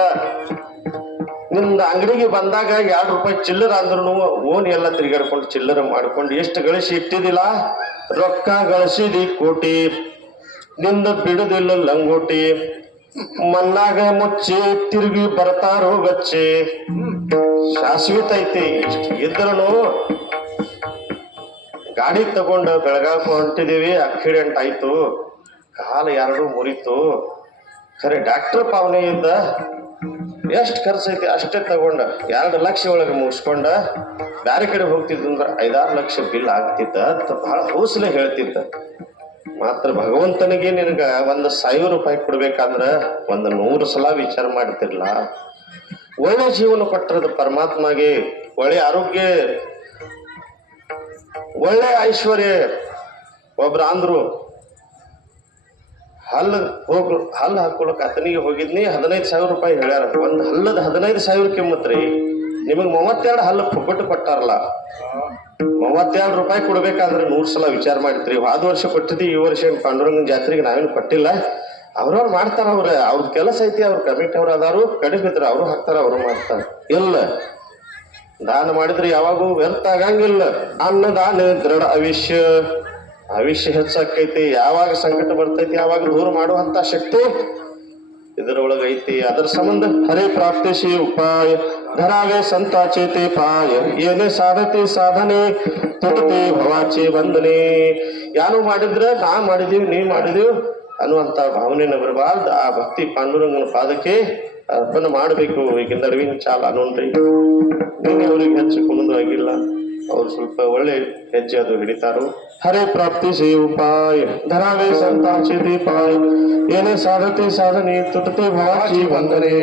ನಿನ್ನ ಅಂಗಡಿಗೆ ಬಂದಾಗ 2 ರೂಪಾಯಿ ಚಿಲ್ಲರ ಅಂದ್ರೂ ಓನ್ ಎಲ್ಲ ತಿರುಗಾಡ್ಕೊಂಡು ಚಿಲ್ಲರ ಮಾಡ್ಕೊಂಡು ಎಷ್ಟು ಗಳಿಸಿ ಇಟ್ಟಿದಿಲ್ಲ. ರೊಕ್ಕ ಗಳಿಸಿದಿ ಕೋಟಿ ನಿಂದ ಬಿಡುದಿಲ್ಲ ಲಂಗೋಟಿ ಮನ್ನಾಗ ಮುಚ್ಚಿ ತಿರುಗಿ ಬರ್ತಾರೋ ಗಚ್ಚಿ. ಶಾಶ್ವತ ಐತಿ. ಇಷ್ಟು ಇದ್ರೂ ಗಾಡಿ ತಗೊಂಡು ಬೆಳಗಾವಿ ಹೊಂಟಿದೀವಿ, ಆಕ್ಸಿಡೆಂಟ್ ಆಯ್ತು, ಕಾಲು 2 ಮುರಿತು. ಖರೆ ಡಾಕ್ಟರ್ ಪಾವನೆ ಇದ್ದ ಎಷ್ಟು ಖರ್ಚು ಐತಿ ಅಷ್ಟೇ ತಗೊಂಡ 2 ಲಕ್ಷ ಒಳಗೆ ಮುಗಿಸ್ಕೊಂಡ ಬ್ಯಾರೆ ಕಡೆ ಹೋಗ್ತಿದ್ದಂದ್ರ 5-6 ಲಕ್ಷ ಬಿಲ್ ಆಗ್ತಿದ್ದ ಅಂತ ಬಹಳ ಹೌಸಲೆ ಹೇಳ್ತಿದ್ದ. ಮಾತ್ರ ಭಗವಂತನಿಗೆ ನಿನಗ 1,000 ರೂಪಾಯಿ ಕೊಡ್ಬೇಕಂದ್ರ 100 ಸಲ ವಿಚಾರ ಮಾಡ್ತಿರ್ಲ. ಒಳ್ಳೆ ಜೀವನ ಕೊಟ್ಟರದ ಪರಮಾತ್ಮಗೆ, ಒಳ್ಳೆ ಆರೋಗ್ಯ, ಒಳ್ಳೆ ಐಶ್ವರ್ಯ. ಒಬ್ರು ಅಂದ್ರು ಹಲ್ಲು ಹಾಕೊಳಕ್ ಆತನಿಗೆ ಹೋಗಿದ್ನಿ 15,000 ರೂಪಾಯಿ ಹೇಳ್ಯಾರ. ಒಂದು ಹಲ್ಲದ 15,000 ಕಿಮ್ಮತ್ರಿ. ನಿಮಗ್ 32 ಹಲ್ಲು ಪುಕ್ಕಟ್ಟು ಕೊಟ್ಟಾರಲ್ಲ, 32 ರೂಪಾಯಿ ಕೊಡ್ಬೇಕಾದ್ರೆ 100 ಸಲ ವಿಚಾರ ಮಾಡಿದ್ರಿ. ಹೋದ ವರ್ಷ ಕೊಟ್ಟಿದ್ದಿ, ಈ ವರ್ಷ ಪಾಂಡುರಂಗನ ಜಾತ್ರೆಗೆ ನಾವೇನು ಕೊಟ್ಟಿಲ್ಲ. ಅವ್ರವ್ರು ಮಾಡ್ತಾರ, ಅವ್ರ ಕೆಲಸ ಐತಿ. ಅವ್ರ ಕಮಿಟಿ ಅವ್ರು ಅದಾರು, ಕಡಿಮೆ ಇದ್ರ ಅವರು ಹಾಕ್ತಾರ, ಅವರು ಮಾಡ್ತಾರ. ಇಲ್ಲ, ದಾನ ಮಾಡಿದ್ರೆ ಯಾವಾಗೂ ವ್ಯರ್ಥ ಆಗಂಗಿಲ್ಲ. ಅನ್ನದಾನ ದೃಢ ಭವಿಷ್ಯ ಹೆಚ್ಚಾಕೈತಿ. ಯಾವಾಗ ಸಂಕಟ ಬರ್ತೈತಿ ಯಾವಾಗ ದೂರ ಮಾಡುವಂತ ಶಕ್ತಿ ಇದರೊಳಗೆ ಐತಿ. ಅದರ ಸಂಬಂಧ ಹರೇ ಪ್ರಾಪ್ತಿಸಿ ಉಪಾಯ ಧರಾವೆ ಸಂತಾಚೇತೆ ಪಾಯ ಏನೇ ಸಾಧತೆ ಸಾಧನೆ ತುಟತೆ ಭವಾಚೆ ವಂದನೆ. ಯಾರು ಮಾಡಿದ್ರ ನಾ ಮಾಡಿದೀವಿ ನೀ ಮಾಡಿದೀವಿ ಅನ್ನುವಂತ ಭಾವನೆನ ಬರಬಾರ್ದು. ಆ ಭಕ್ತಿ ಪಾಂಡುರಂಗನ ಪಾದಕ್ಕೆ ಅರ್ಪಣೆ ಮಾಡಬೇಕು. ಈಗ ನಡುವಿನ ಚಾಲ ನೋಡ್ರಿ, ನಿನ್ನೆ ಅವ್ರಿಗೆ ಹೆಚ್ಚು ಕುಣಿದು ಆಗಿಲ್ಲ, ಅವ್ರು ಸ್ವಲ್ಪ ಒಳ್ಳೆ ಹೆಜ್ಜೆ ಅದು ಹಿಡಿತಾರು. ಹರೇ ಪ್ರಾಪ್ತಿ ಸೇ ಉಪಾಯ ಧರಾವೆ ಸಂತಾಚೇತೆ ಪಾಯ ಏನೇ ಸಾಧತೆ ಸಾಧನೆ ತುಟತೆ ಭವಾಚಿ ವಂದನೆ.